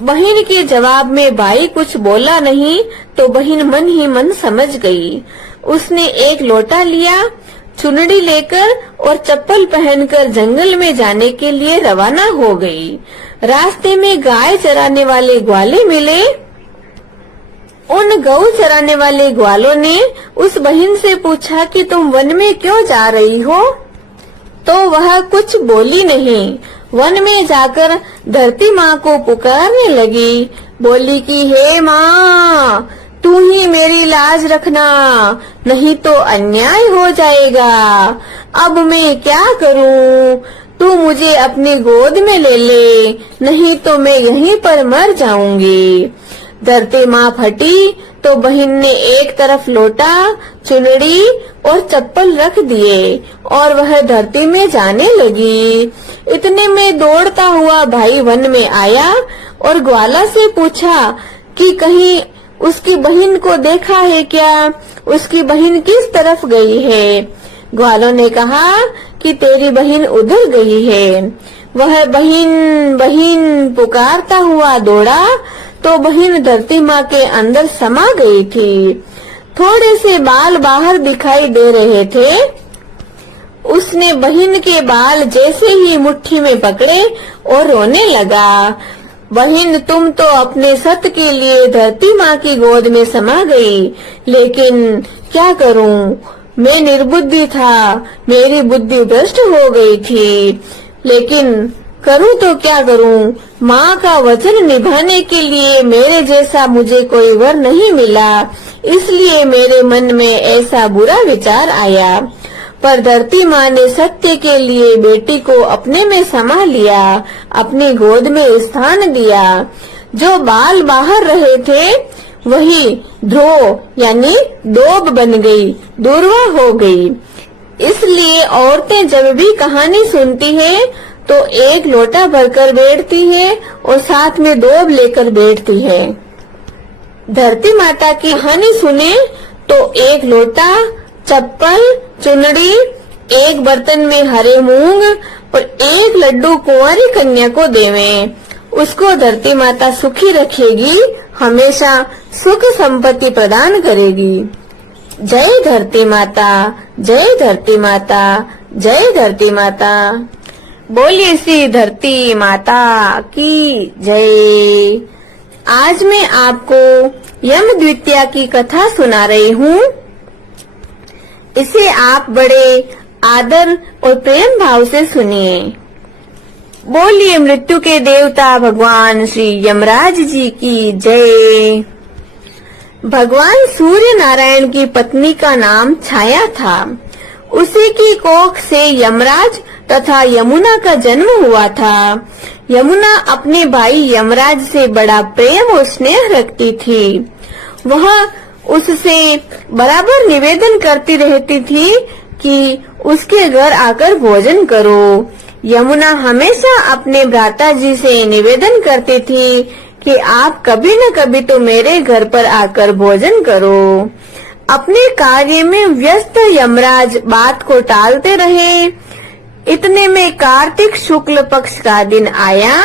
बहन के जवाब में भाई कुछ बोला नहीं, तो बहन मन ही मन समझ गई। उसने एक लोटा लिया, चुनरी लेकर और चप्पल पहनकर जंगल में जाने के लिए रवाना हो गई। रास्ते में गाय चराने वाले ग्वाले मिले। उन गौ चराने वाले ग्वालों ने उस बहन से पूछा कि तुम वन में क्यों जा रही हो? तो वह कुछ बोली नहीं। वन में जाकर धरती माँ को पुकारने लगी। बोली कि हे माँ, तू ही मेरी लाज रखना, नहीं तो अन्याय हो जाएगा। अब मैं क्या करूँ? तू मुझे अपनी गोद में ले ले, नहीं तो मैं यहीं पर मर जाऊंगी। धरती माँ फटी तो बहन ने एक तरफ लोटा, चुनरी और चप्पल रख दिए और वह धरती में जाने लगी। इतने में दौड़ता हुआ भाई वन में आया और ग्वाला से पूछा कि कहीं उसकी बहन को देखा है क्या? उसकी बहन किस तरफ गई है? ग्वालों ने कहा कि तेरी बहन उधर गई है। वह बहन बहन पुकारता हुआ दौड़ा तो बहन धरती माँ के अंदर समा गई थी। थोड़े से बाल बाहर दिखाई दे रहे थे। उसने बहन के बाल जैसे ही मुट्ठी में पकड़े और रोने लगा। बहन, तुम तो अपने सत के लिए धरती माँ की गोद में समा गई, लेकिन क्या करूं? मैं निर्बुद्धि था, मेरी बुद्धि भ्रष्ट हो गई थी, लेकिन करूं तो क्या करूं? माँ का वचन निभाने के लिए मेरे जैसा मुझे कोई वर नहीं मिला, इसलिए मेरे मन में ऐसा बुरा विचार आया। पर धरती माँ ने सत्य के लिए बेटी को अपने में समा लिया, अपनी गोद में स्थान दिया। जो बाल बाहर रहे थे वही ध्रो यानी डोब बन गई, दूर्वा हो गई। इसलिए औरतें जब भी कहानी सुनती है तो एक लोटा भरकर बैठती है और साथ में डोब लेकर बैठती है। धरती माता की कहानी सुने तो एक लोटा, चप्पल, चुनरी, एक बर्तन में हरे मूंग और एक लड्डू कुंवारी कन्या को देवें। उसको धरती माता सुखी रखेगी, हमेशा सुख संपत्ति प्रदान करेगी। जय धरती माता, जय धरती माता, जय धरती माता। बोलिए श्री धरती माता की जय। आज मैं आपको यम द्वितीया की कथा सुना रही हूँ। इसे आप बड़े आदर और प्रेम भाव से सुनिए। बोलिए मृत्यु के देवता भगवान श्री यमराज जी की जय। भगवान सूर्य नारायण की पत्नी का नाम छाया था। उसी की कोख से यमराज तथा यमुना का जन्म हुआ था। यमुना अपने भाई यमराज से बड़ा प्रेम और स्नेह रखती थी। वह उससे बराबर निवेदन करती रहती थी कि उसके घर आकर भोजन करो। यमुना हमेशा अपने भ्राता जी से निवेदन करती थी कि आप कभी न कभी तो मेरे घर पर आकर भोजन करो। अपने कार्य में व्यस्त यमराज बात को टालते रहे। इतने में कार्तिक शुक्ल पक्ष का दिन आया।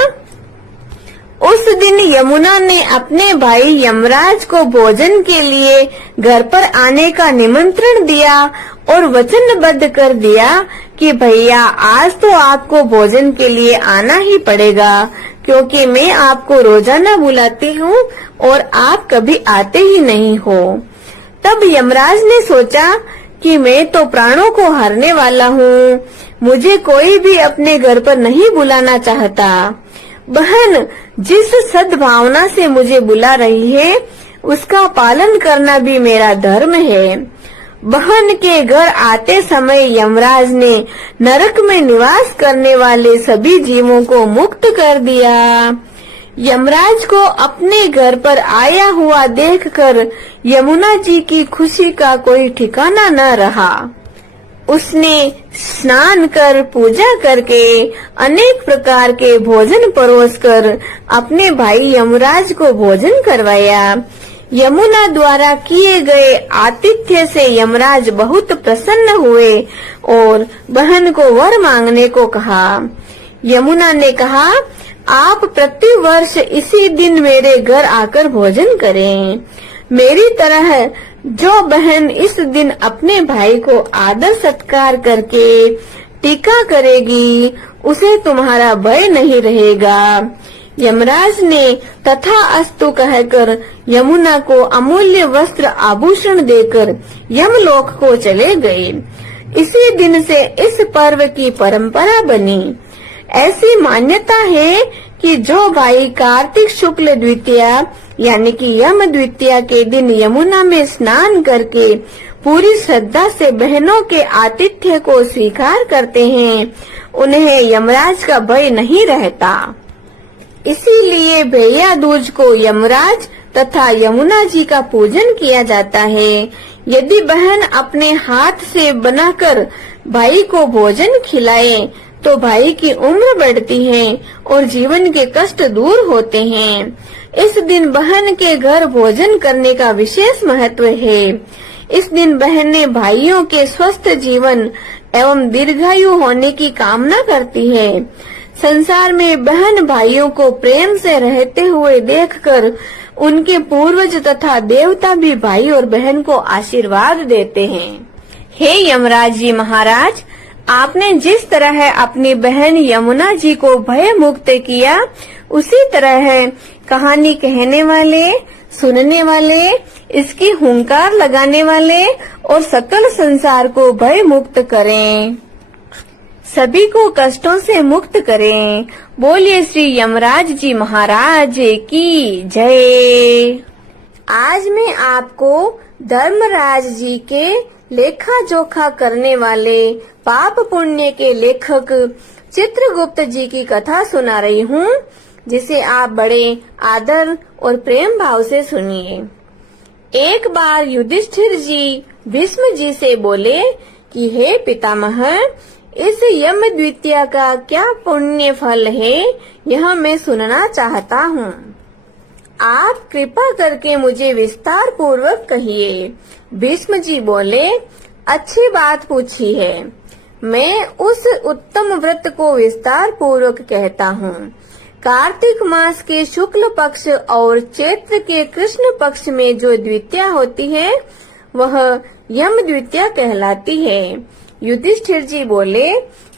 उस दिन यमुना ने अपने भाई यमराज को भोजन के लिए घर पर आने का निमंत्रण दिया और वचनबद्ध कर दिया कि भैया आज तो आपको भोजन के लिए आना ही पड़ेगा, क्योंकि मैं आपको रोजाना बुलाती हूँ और आप कभी आते ही नहीं हो। तब यमराज ने सोचा कि मैं तो प्राणों को हारने वाला हूँ, मुझे कोई भी अपने घर पर नहीं बुलाना चाहता। बहन जिस सद्भावना से मुझे बुला रही है उसका पालन करना भी मेरा धर्म है। बहन के घर आते समय यमराज ने नरक में निवास करने वाले सभी जीवों को मुक्त कर दिया। यमराज को अपने घर पर आया हुआ देखकर यमुना जी की खुशी का कोई ठिकाना न रहा। उसने स्नान कर पूजा करके अनेक प्रकार के भोजन परोसकर अपने भाई यमराज को भोजन करवाया। यमुना द्वारा किए गए आतिथ्य से यमराज बहुत प्रसन्न हुए और बहन को वर मांगने को कहा। यमुना ने कहा, आप प्रति वर्ष इसी दिन मेरे घर आकर भोजन करें। मेरी तरह जो बहन इस दिन अपने भाई को आदर सत्कार करके टीका करेगी उसे तुम्हारा भय नहीं रहेगा। यमराज ने तथा अस्तु कहकर यमुना को अमूल्य वस्त्र आभूषण देकर यमलोक को चले गए। इसी दिन से इस पर्व की परंपरा बनी। ऐसी मान्यता है कि जो भाई कार्तिक शुक्ल द्वितीया यानी कि यम द्वितीया के दिन यमुना में स्नान करके पूरी श्रद्धा से बहनों के आतिथ्य को स्वीकार करते हैं उन्हें यमराज का भय नहीं रहता। इसीलिए भैया दूज को यमराज तथा यमुना जी का पूजन किया जाता है। यदि बहन अपने हाथ से बनाकर भाई को भोजन खिलाए तो भाई की उम्र बढ़ती है और जीवन के कष्ट दूर होते हैं। इस दिन बहन के घर भोजन करने का विशेष महत्व है। इस दिन बहनें भाइयों के स्वस्थ जीवन एवं दीर्घायु होने की कामना करती है। संसार में बहन भाइयों को प्रेम से रहते हुए देखकर उनके पूर्वज तथा देवता भी भाई और बहन को आशीर्वाद देते हैं। हे यमराज जी महाराज, आपने जिस तरह अपनी बहन यमुना जी को भय मुक्त किया उसी तरह कहानी कहने वाले, सुनने वाले, इसकी हुंकार लगाने वाले और सकल संसार को भय मुक्त करें, सभी को कष्टों से मुक्त करें। बोलिए श्री यमराज जी महाराज की जय। आज मैं आपको धर्मराज जी के लेखा जोखा करने वाले पाप पुण्य के लेखक चित्रगुप्त जी की कथा सुना रही हूँ, जिसे आप बड़े आदर और प्रेम भाव से सुनिए। एक बार युधिष्ठिर जी भीष्म जी से बोले कि हे पितामह, इस यम द्वितीया का क्या पुण्य फल है, यह मैं सुनना चाहता हूँ। आप कृपा करके मुझे विस्तार पूर्वक कहिए। भीष्म जी बोले, अच्छी बात पूछी है, मैं उस उत्तम व्रत को विस्तार पूर्वक कहता हूँ। कार्तिक मास के शुक्ल पक्ष और चैत्र के कृष्ण पक्ष में जो द्वितीया होती है वह यम द्वितीया कहलाती है। युधिष्ठिर जी बोले,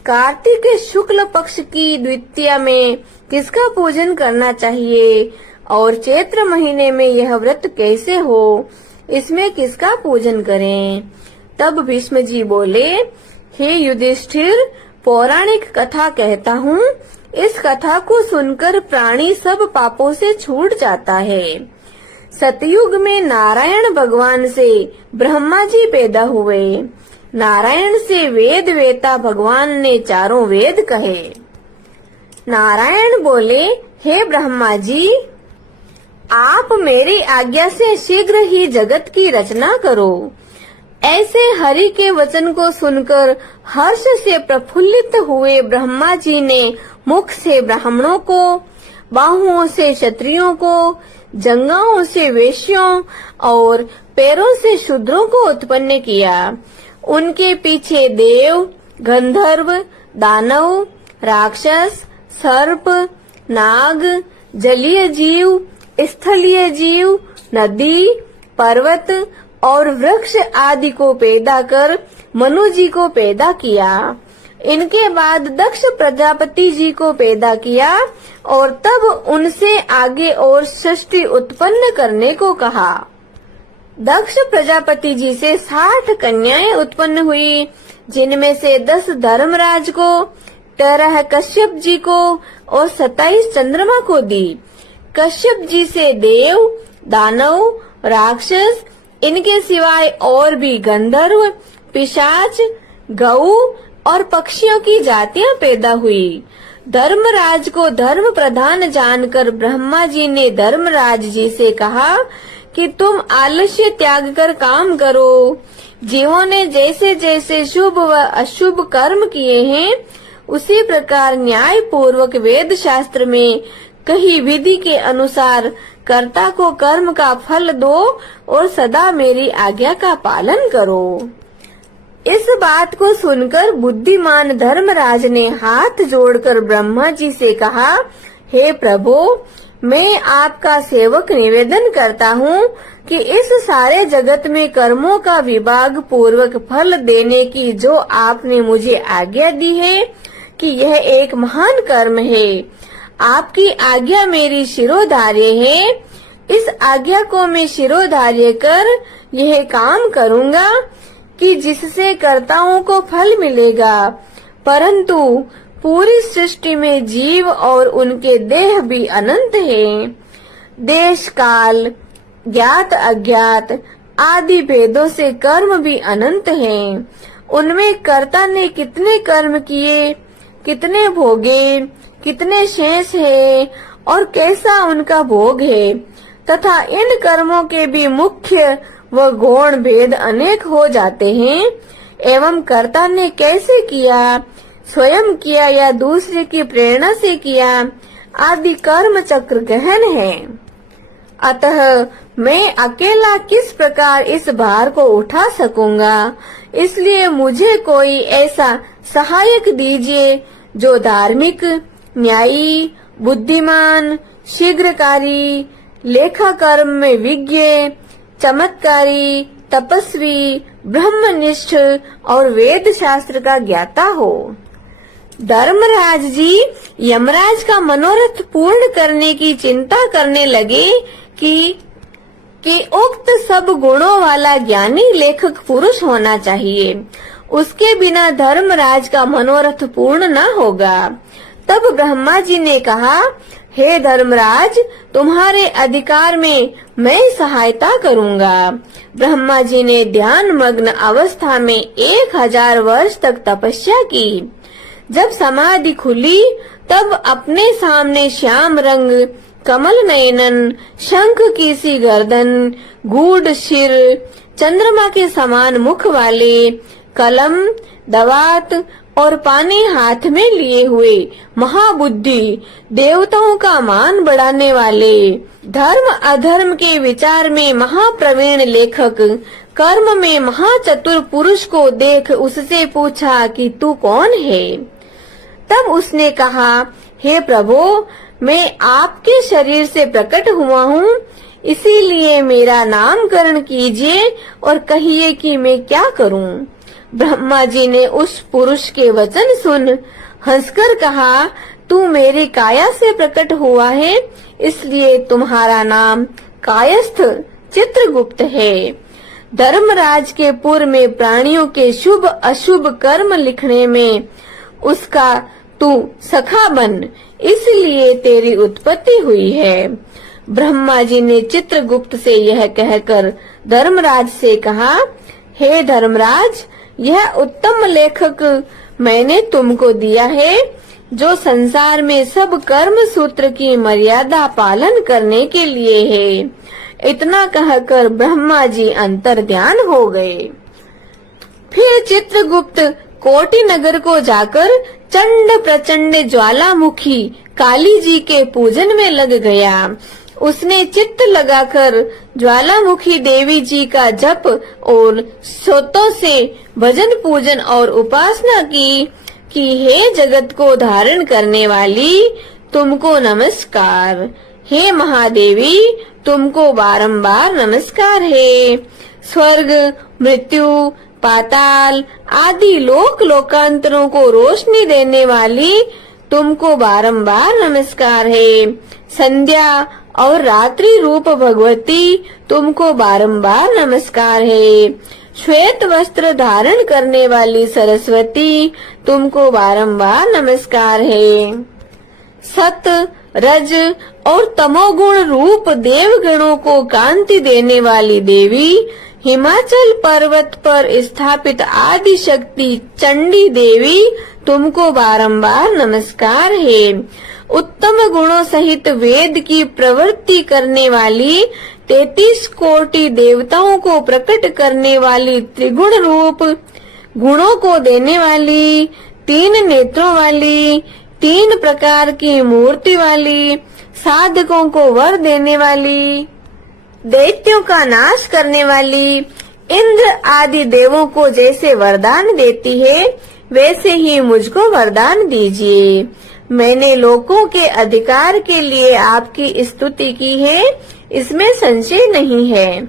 कार्तिक के शुक्ल पक्ष की द्वितीया में किसका पूजन करना चाहिए और चैत्र महीने में यह व्रत कैसे हो, इसमें किसका पूजन करें? तब भीष्म जी बोले, हे युधिष्ठिर, पौराणिक कथा कहता हूँ, इस कथा को सुनकर प्राणी सब पापों से छूट जाता है। सतयुग में नारायण भगवान से ब्रह्मा जी पैदा हुए। नारायण से वेद वेता भगवान ने चारों वेद कहे। नारायण बोले, हे ब्रह्मा जी, आप मेरी आज्ञा से शीघ्र ही जगत की रचना करो। ऐसे हरि के वचन को सुनकर हर्ष से प्रफुल्लित हुए ब्रह्मा जी ने मुख से ब्राह्मणों को, बाहुओं से क्षत्रियों को, जंघाओं से वैश्यों और पैरों से शूद्रों को उत्पन्न किया। उनके पीछे देव, गंधर्व, दानव, राक्षस, सर्प, नाग, जलीय जीव, स्थलीय जीव, नदी, पर्वत और वृक्ष आदि को पैदा कर मनु जी को पैदा किया। इनके बाद दक्ष प्रजापति जी को पैदा किया और तब उनसे आगे और सृष्टि उत्पन्न करने को कहा। दक्ष प्रजापति जी से 60 कन्याएं उत्पन्न हुई, जिनमें से 10 धर्मराज को, 13 कश्यप जी को और 27 चंद्रमा को दी। कश्यप जी से देव, दानव, राक्षस, इनके सिवाय और भी गंधर्व, पिशाच, गऊ और पक्षियों की जातियां पैदा हुई। धर्मराज को धर्म प्रधान जानकर ब्रह्मा जी ने धर्मराज जी से कहा कि तुम आलस्य त्याग कर काम करो। जीवों ने जैसे जैसे शुभ व अशुभ कर्म किए हैं, उसी प्रकार न्याय पूर्वक वेद शास्त्र में कही विधि के अनुसार कर्ता को कर्म का फल दो और सदा मेरी आज्ञा का पालन करो। इस बात को सुनकर बुद्धिमान धर्मराज ने हाथ जोड़कर ब्रह्मा जी से कहा, हे प्रभु, मैं आपका सेवक निवेदन करता हूँ कि इस सारे जगत में कर्मों का विभाग पूर्वक फल देने की जो आपने मुझे आज्ञा दी है कि यह एक महान कर्म है। आपकी आज्ञा मेरी शिरोधार्य है। इस आज्ञा को मैं शिरोधार्य कर यह काम करूँगा कि जिससे कर्ताओं को फल मिलेगा, परंतु पूरी सृष्टि में जीव और उनके देह भी अनंत हैं। देश काल, ज्ञात अज्ञात आदि भेदों से कर्म भी अनंत हैं। उनमें कर्ता ने कितने कर्म किए, कितने भोगे, कितने शेष है और कैसा उनका भोग है, तथा इन कर्मों के भी मुख्य व गौण भेद अनेक हो जाते हैं। एवं कर्ता ने कैसे किया, स्वयं किया या दूसरे की प्रेरणा से किया, आदि कर्म चक्र गहन है। अतः मैं अकेला किस प्रकार इस भार को उठा सकूंगा, इसलिए मुझे कोई ऐसा सहायक दीजिए जो धार्मिक, न्यायी, बुद्धिमान, शीघ्रकारी, लेखा कर्म में विज्ञ, चमत्कारी, तपस्वी, ब्रह्मनिष्ठ और वेद शास्त्र का ज्ञाता हो। धर्मराज जी यमराज का मनोरथ पूर्ण करने की चिंता करने लगे कि उक्त सब गुणों वाला ज्ञानी लेखक पुरुष होना चाहिए, उसके बिना धर्मराज का मनोरथ पूर्ण न होगा। तब ब्रह्मा जी ने कहा, हे धर्मराज, तुम्हारे अधिकार में मैं सहायता करूंगा। ब्रह्मा जी ने ध्यान मग्न अवस्था में 1000 वर्ष तक तपस्या की। जब समाधि खुली तब अपने सामने श्याम रंग, कमल नयनन, शंख की सी गर्दन, गूढ़ सिर, चंद्रमा के समान मुख वाले, कलम, दवात और पानी हाथ में लिए हुए महाबुद्धि, देवताओं का मान बढ़ाने वाले, धर्म अधर्म के विचार में महाप्रवीण लेखक, कर्म में महाचतुर पुरुष को देख उससे पूछा कि तू कौन है? तब उसने कहा, हे प्रभु, मैं आपके शरीर से प्रकट हुआ हूँ, इसीलिए मेरा नामकरण कीजिए और कहिए कि मैं क्या करूँ। ब्रह्मा जी ने उस पुरुष के वचन सुन हंसकर कहा, तू मेरी काया से प्रकट हुआ है, इसलिए तुम्हारा नाम कायस्थ चित्रगुप्त है। धर्मराज के पुर में प्राणियों के शुभ अशुभ कर्म लिखने में उसका तू सखा बन, इसलिए तेरी उत्पत्ति हुई है। ब्रह्मा जी ने चित्रगुप्त से यह कहकर धर्मराज से कहा, हे धर्मराज, यह उत्तम लेखक मैंने तुमको दिया है, जो संसार में सब कर्म सूत्र की मर्यादा पालन करने के लिए है। इतना कहकर ब्रह्मा जी अंतर ध्यान हो गए। फिर चित्रगुप्त कोटि नगर को जाकर चंड प्रचंड ज्वालामुखी काली जी के पूजन में लग गया। उसने चित्त लगाकर ज्वालामुखी देवी जी का जप और सोतों से भजन पूजन और उपासना की कि हे जगत को धारण करने वाली, तुमको नमस्कार। हे महादेवी, तुमको बारंबार नमस्कार है। स्वर्ग, मृत्यु, पाताल आदि लोक लोकांतरों को रोशनी देने वाली तुमको बारंबार नमस्कार है। संध्या और रात्रि रूप भगवती तुमको बारंबार नमस्कार है। श्वेत वस्त्र धारण करने वाली सरस्वती तुमको बारंबार नमस्कार है। सत रज और तमोगुण रूप देवगणों को कांति देने वाली देवी हिमाचल पर्वत पर स्थापित आदि शक्ति चंडी देवी तुमको बारंबार नमस्कार है। उत्तम गुणों सहित वेद की प्रवृत्ति करने वाली 33 कोटि देवताओं को प्रकट करने वाली त्रिगुण रूप गुणों को देने वाली 3 नेत्रों वाली 3 प्रकार की मूर्ति वाली साधकों को वर देने वाली दैत्यों का नाश करने वाली इंद्र आदि देवों को जैसे वरदान देती है वैसे ही मुझको वरदान दीजिए। मैंने लोगों के अधिकार के लिए आपकी स्तुति की है, इसमें संशय नहीं है।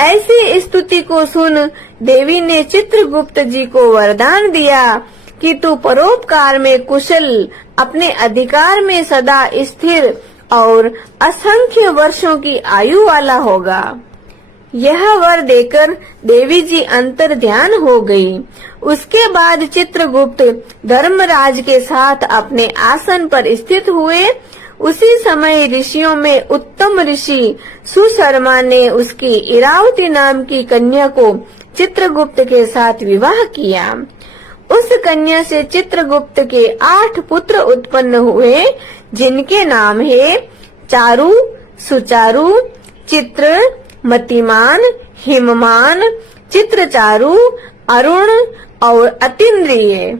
ऐसी स्तुति को सुन देवी ने चित्रगुप्त जी को वरदान दिया कि तू परोपकार में कुशल, अपने अधिकार में सदा स्थिर और असंख्य वर्षों की आयु वाला होगा। यह वर देकर देवी जी अंतर ध्यान हो गई। उसके बाद चित्रगुप्त धर्मराज के साथ अपने आसन पर स्थित हुए। उसी समय ऋषियों में उत्तम ऋषि सुशर्मा ने उसकी इरावती नाम की कन्या को चित्रगुप्त के साथ विवाह किया। उस कन्या से चित्रगुप्त के 8 पुत्र उत्पन्न हुए, जिनके नाम है चारु, सुचारु, चित्र, मतिमान, हिममान, चित्रचारु, अरुण और अतीन्द्रिय।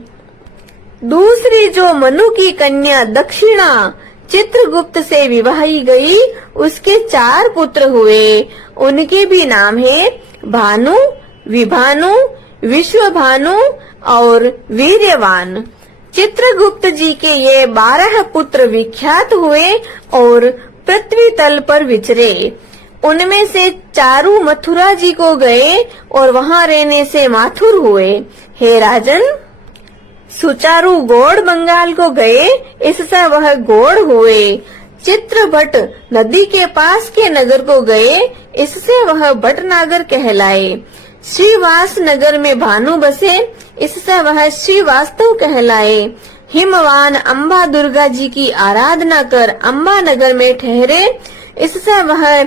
दूसरी जो मनु की कन्या दक्षिणा चित्रगुप्त से विवाही गई, उसके 4 पुत्र हुए। उनके भी नाम है भानु, विभानु, विश्वभानु और वीर्यवान। चित्रगुप्त जी के ये 12 पुत्र विख्यात हुए और पृथ्वी तल पर विचरे। उनमें से चारु मथुरा जी को गए और वहां रहने से माथुर हुए। हे राजन, सुचारु गौड़ बंगाल को गए, इससे वह गौड़ हुए। चित्रभट नदी के पास के नगर को गए, इससे वह भटनागर कहलाए। श्रीवास नगर में भानु बसे, इससे वह श्रीवास्तव कहलाए। हिमवान अम्बा दुर्गा जी की आराधना कर अम्बा नगर में ठहरे, इससे वह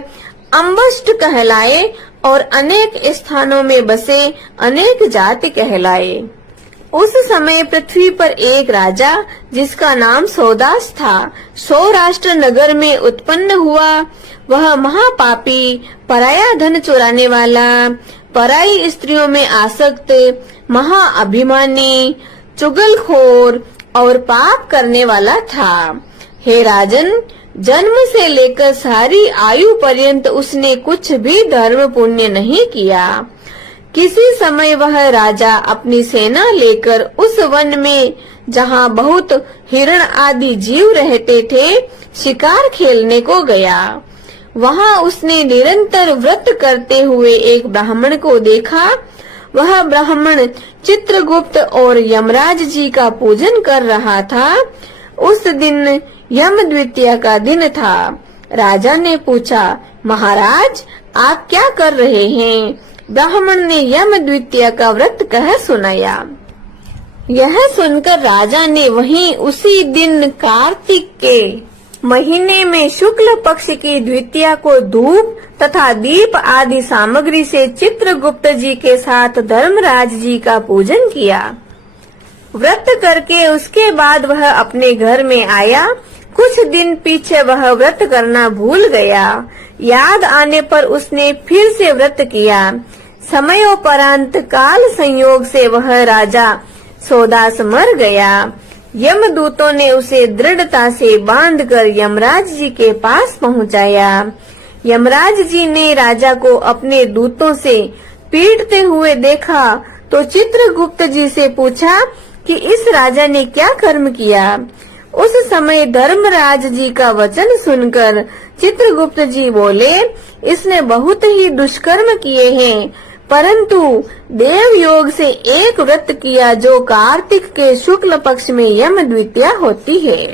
अम्बष्ट कहलाए। और अनेक स्थानों में बसे अनेक जाति कहलाए। उस समय पृथ्वी पर एक राजा जिसका नाम सौदास था, सौराष्ट्र नगर में उत्पन्न हुआ। वह महापापी, पराया धन चुराने वाला, पराई स्त्रियों में आसक्त, महाअभिमानी, चुगलखोर और पाप करने वाला था। हे राजन, जन्म से लेकर सारी आयु पर्यंत उसने कुछ भी धर्म पुण्य नहीं किया। किसी समय वह राजा अपनी सेना लेकर उस वन में, जहाँ बहुत हिरण आदि जीव रहते थे, शिकार खेलने को गया। वहाँ उसने निरंतर व्रत करते हुए एक ब्राह्मण को देखा। वह ब्राह्मण चित्रगुप्त और यमराज जी का पूजन कर रहा था। उस दिन यम द्वितीया का दिन था। राजा ने पूछा, महाराज आप क्या कर रहे हैं? ब्राह्मण ने यम द्वितीया का व्रत कह सुनाया। यह सुनकर राजा ने वहीं उसी दिन कार्तिक के महीने में शुक्ल पक्ष की द्वितीया को धूप तथा दीप आदि सामग्री से चित्रगुप्त जी के साथ धर्मराज जी का पूजन किया। व्रत करके उसके बाद वह अपने घर में आया। कुछ दिन पीछे वह व्रत करना भूल गया। याद आने पर उसने फिर से व्रत किया। समयोपरांत काल संयोग से वह राजा सौदास मर गया। यमदूतों ने उसे दृढ़ता से बांधकर यमराज जी के पास पहुंचाया। यमराज जी ने राजा को अपने दूतों से पीटते हुए देखा तो चित्रगुप्त जी से पूछा कि इस राजा ने क्या कर्म किया। उस समय धर्मराज जी का वचन सुनकर चित्रगुप्त जी बोले, इसने बहुत ही दुष्कर्म किए हैं, परंतु देव योग से एक व्रत किया जो कार्तिक के शुक्ल पक्ष में यम द्वितीया होती है।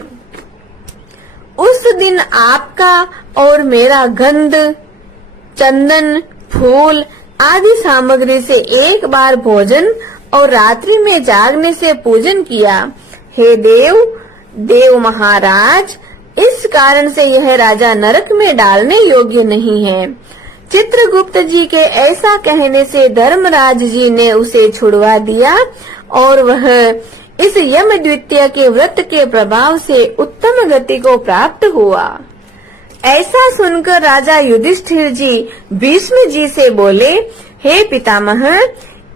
उस दिन आपका और मेरा गंध, चंदन, फूल आदि सामग्री से एक बार भोजन और रात्रि में जागने से पूजन किया। हे देव महाराज, इस कारण से यह राजा नरक में डालने योग्य नहीं है। चित्रगुप्त जी के ऐसा कहने से धर्मराज जी ने उसे छुड़वा दिया और वह इस यम द्वितीया के व्रत के प्रभाव से उत्तम गति को प्राप्त हुआ। ऐसा सुनकर राजा युधिष्ठिर जी भीष्म जी से बोले, हे पितामह,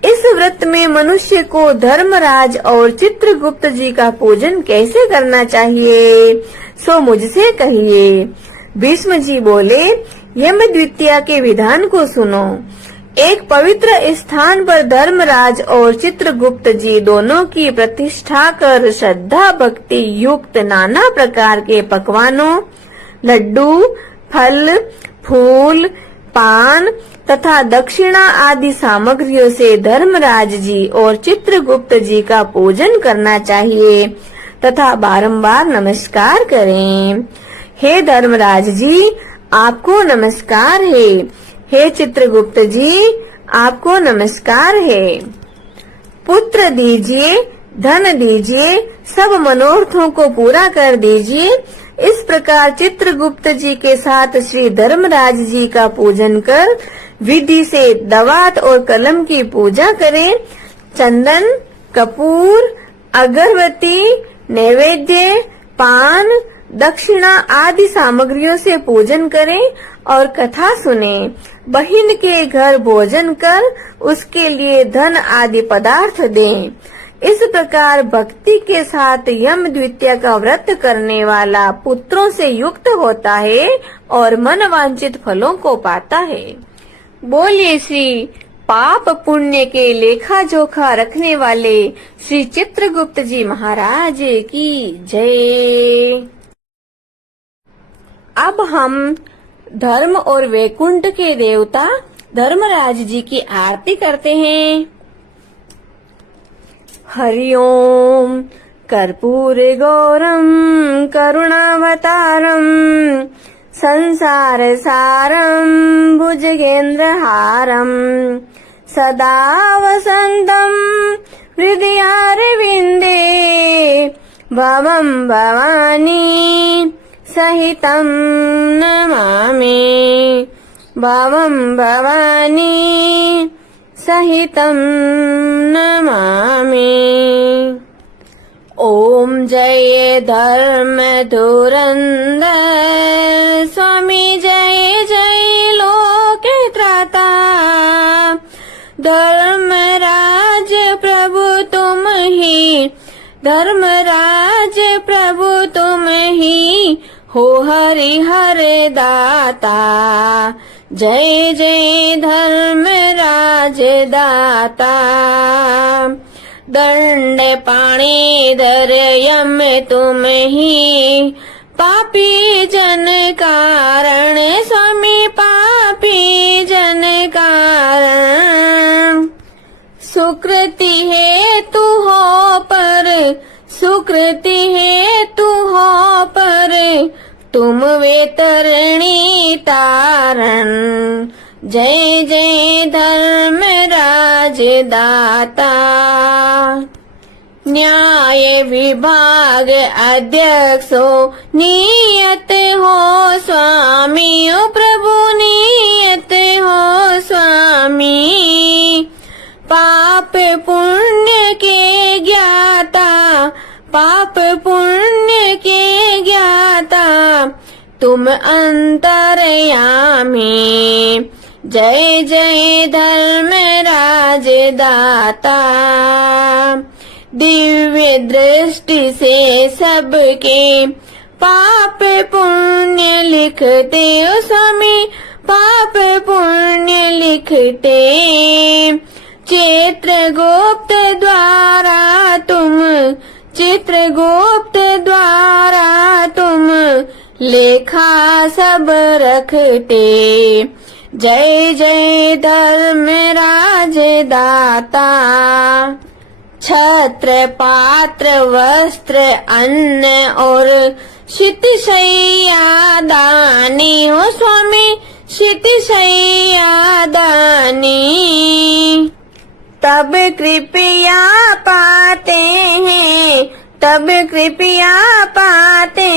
इस व्रत में मनुष्य को धर्मराज और चित्रगुप्त जी का पूजन कैसे करना चाहिए, सो मुझसे कहिए। भीष्म जी बोले, यम द्वितीया के विधान को सुनो। एक पवित्र स्थान पर धर्मराज और चित्रगुप्त जी दोनों की प्रतिष्ठा कर श्रद्धा भक्ति युक्त नाना प्रकार के पकवानों, लड्डू, फल, फूल, पान तथा दक्षिणा आदि सामग्रियों से धर्मराज जी और चित्रगुप्त जी का पूजन करना चाहिए तथा बारंबार नमस्कार करें। हे धर्मराज जी, आपको नमस्कार है। हे चित्रगुप्त जी, आपको नमस्कार है। पुत्र दीजिए, धन दीजिए, सब मनोरथों को पूरा कर दीजिए। इस प्रकार चित्रगुप्त जी के साथ श्री धर्मराज जी का पूजन कर विधि से दवात और कलम की पूजा करें। चंदन, कपूर, अगरबत्ती, नैवेद्य, पान, दक्षिणा आदि सामग्रियों से पूजन करें और कथा सुने। बहिन के घर भोजन कर उसके लिए धन आदि पदार्थ दें। इस प्रकार भक्ति के साथ यम द्वितीया का व्रत करने वाला पुत्रों से युक्त होता है और मनवांछित फलों को पाता है। बोलिए श्री पाप पुण्य के लेखा जोखा रखने वाले श्री चित्रगुप्त जी महाराज की जय। अब हम धर्म और वैकुंठ के देवता धर्मराज जी की आरती करते हैं। हरि ओम कर्पूर गौरम करुणावतारम संसार सारम भुजगेन्द्रहारम सदा वसंतम हृदयारविंदे भवम भवानी सहितं नमामि। भवम भवानी सहितं नमामि। ओम जय धर्म धुरंधर स्वामी, जय जय लोक त्राता। धर्मराज प्रभु तुम ही, धर्मराज प्रभु तुम ही हो हरिहर दाता। जय जय धर्मराज दाता। दंड पाणी धर यम तुम ही, पापी जन कारण स्वामी, पापी जन कारण। सुकृति है तू हो पर, सुकृति है तू हो पर, तुम वेतरणी तारण। जय जय धर्मराज दाता। न्याय विभाग अध्यक्षो नियत हो स्वामी, ओ प्रभु नियत हो स्वामी। पाप पुण्य के ज्ञाता, पाप पुण्य के ज्ञाता, तुम अंतर्यामी। जय जय धर्मराज दाता। दिव्य दृष्टि से सबके पाप पुण्य लिखते हो स्वामी, पाप पुण्य लिखते। चित्रगुप्त द्वारा तुम, चित्रगुप्त द्वारा तुम लेखा सब रखते। जय जय धर्मराज दाता। छत्र पात्र वस्त्र अन्न और शीतशैया दानी हो स्वामी, शीतशैया दानी। तब कृपया पाते हैं, तब कृपया पाते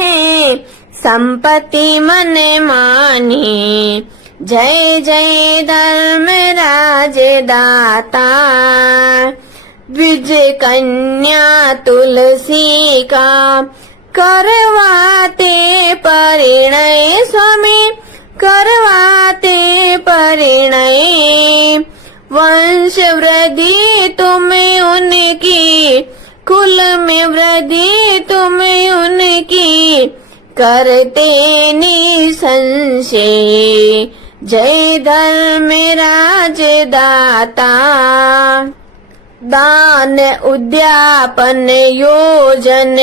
हैं संपत्ति मन मानी। जय जय धर्मराज दाता। द्विज कन्या तुलसी का करवाते परिणय स्वामी, करवाते परिणय। वंश वृद्धि तुम्हें उनकी, कुल में वृद्धि तुम्हें उनकी, करते निसंशय। जय धर्मराज दाता। दान उद्यापन योजन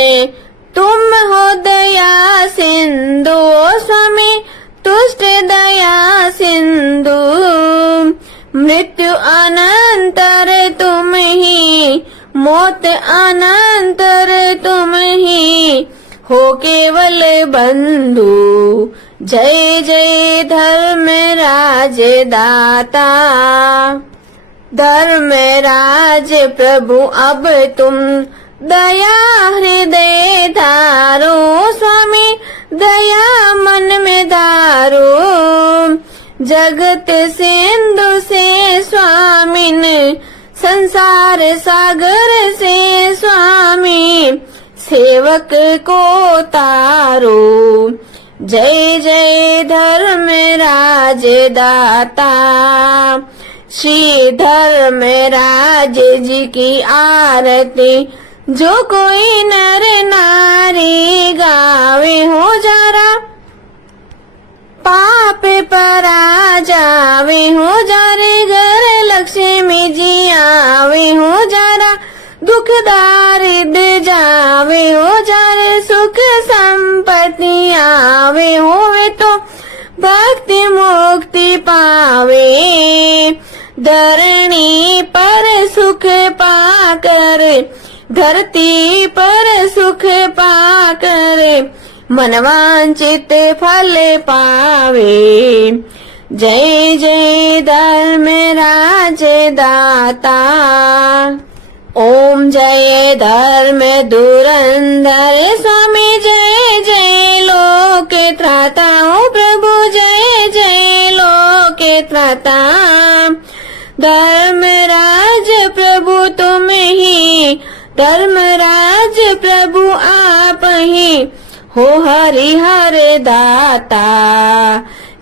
तुम हो दया सिंधु स्वामी, तुष्ट दया सिंधु। मृत्यु अनंतर तुम ही, मौत अनंतर तुम ही, हो केवल बंधु। जय जय धर्मराज दाता। धर्मराज प्रभु अब तुम दया हृदय धारो स्वामी, दया मन में धारो। जगत सिंधु से स्वामिन, संसार सागर से स्वामी, सेवक को तारो। जय जय धर्मराज दाता। श्री धर्मराज जी की आरती जो कोई नर नारी गावे हो जारा, पाप परा जावे हो जारे। घर लक्ष्मी जी आवे हो जारा, दुख दारिद्र जावे हो जारे। सुख संपत्ति आवे होवे तो भक्ति मुक्ति पावे। धरणी पर सुख पाकर, धरती पर सुख पाकर, मनवांचित फल पावे। जय जय धर्मराज दाता। ओम जय धर्म धुरंधर स्वामी, जय जय लोक त्राता। ओ प्रभु जय जय लोक त्राता। धर्मराज प्रभु तुम ही, धर्मराज प्रभु आप ही, हो हरिहर दाता।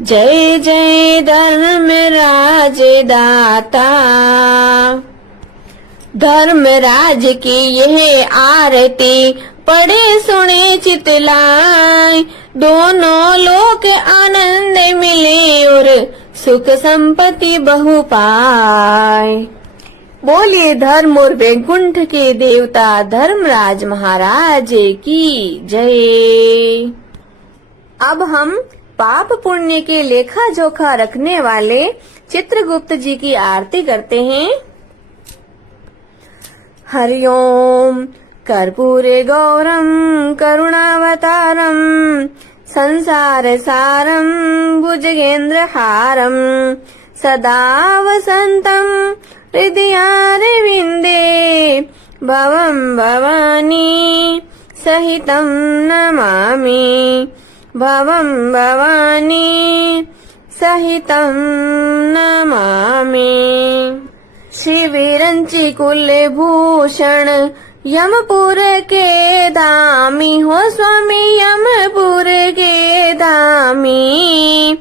जय जय धर्मराज दाता। धर्मराज की यह आरती पढ़े सुने चितलाए, दोनों लोक आनंद मिले और सुख संपत्ति बहु पाए। बोलिए धर्म और वैकुंठ के देवता धर्मराज महाराज की जय। अब हम पाप पुण्य के लेखा जोखा रखने वाले चित्रगुप्त जी की आरती करते हैं। हरि ओम कर्पूरे गौरम करुणावतारम, संसार सारम भुजगेंद्र हारम, सदा वसंतम हृदयारविंदे, भवं भवानी सहितं नमामि, भवं भवानी सहितं नमामि। श्री विरंची कुलभूषण यमपुर के धामी हो स्वामी, यमपुर के धामी।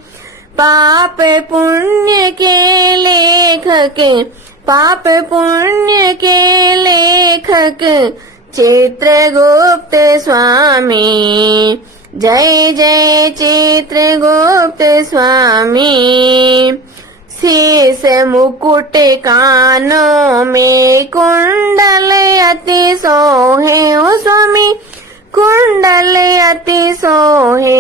पाप पुण्य के लेखक, पाप पुण्य के लेखक चित्रगुप्त स्वामी। जय जय चित्रगुप्त स्वामी। शीश मुकुट कानों में कुंडल अति सोहे हो स्वामी, कुंडल अति सोहे।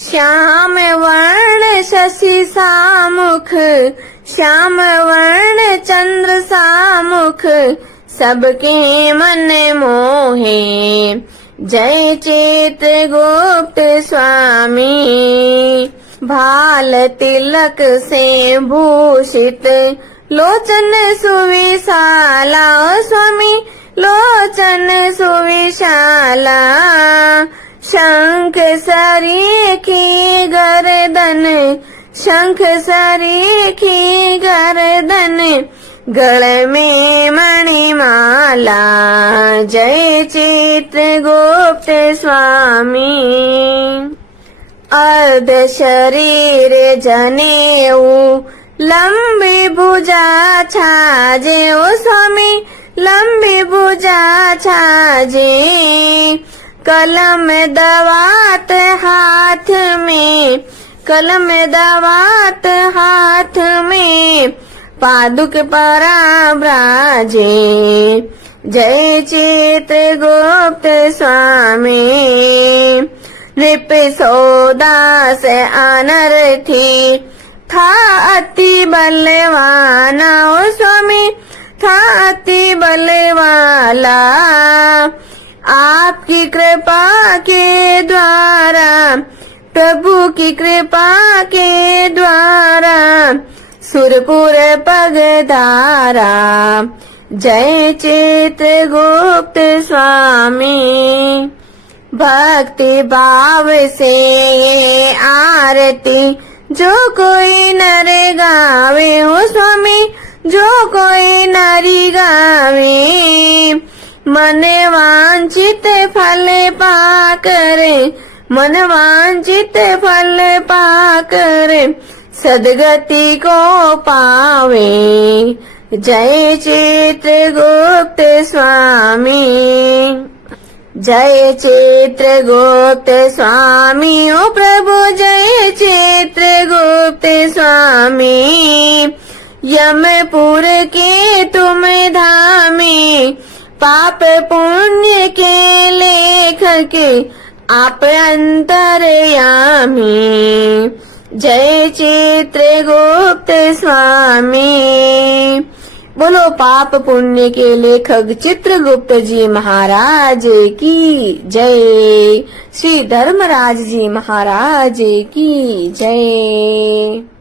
श्याम वर्ण शशि सामुख, श्याम वर्ण चंद्र सामुख, सबके मन मोहे। जय चित्रगुप्त स्वामी। भाल तिलक से भूषित, लोचन सुविशाला। ओ स्वामी लोचन सुविशाला। शंख सरीखी गर्दन, शंख सरीखी गर्दन, गले में मणिमाला। जय चित्रगुप्त स्वामी। अर्ध शरीर जनेऊ, लंबी भुजा छाजे। ओ स्वामी लंबी भुजा छाजे। कलम दवात हाथ में, कलम दवात हाथ में, पादुक पराभ्राजे। जय चित्रगुप्त स्वामी। नृप सौदास अनर्थी, था अति बलवाना। ओ स्वामी था अति बलवाला। आपकी कृपा के द्वारा, प्रभु की कृपा के द्वारा, सुरपुर पगधारा। जय चित्रगुप्त स्वामी। भक्ति भाव से ये आरती, जो कोई नर गावे। हो स्वामी जो कोई नारी गावे, मन वांछित फल पाकर, मन वांछित फल पाकर, सदगति को पावे। जय चित्रगुप्त स्वामी। जय चित्रगुप्त स्वामी। ओ प्रभु जय चित्रगुप्त स्वामी। यमपुर के तुम धामी, पाप पुण्य के लेखक, आप अंतर्यामी। जय चित्रगुप्त स्वामी। बोलो पाप पुण्य के लेखक चित्रगुप्त जी महाराज की जय। श्री धर्मराज जी महाराज की जय।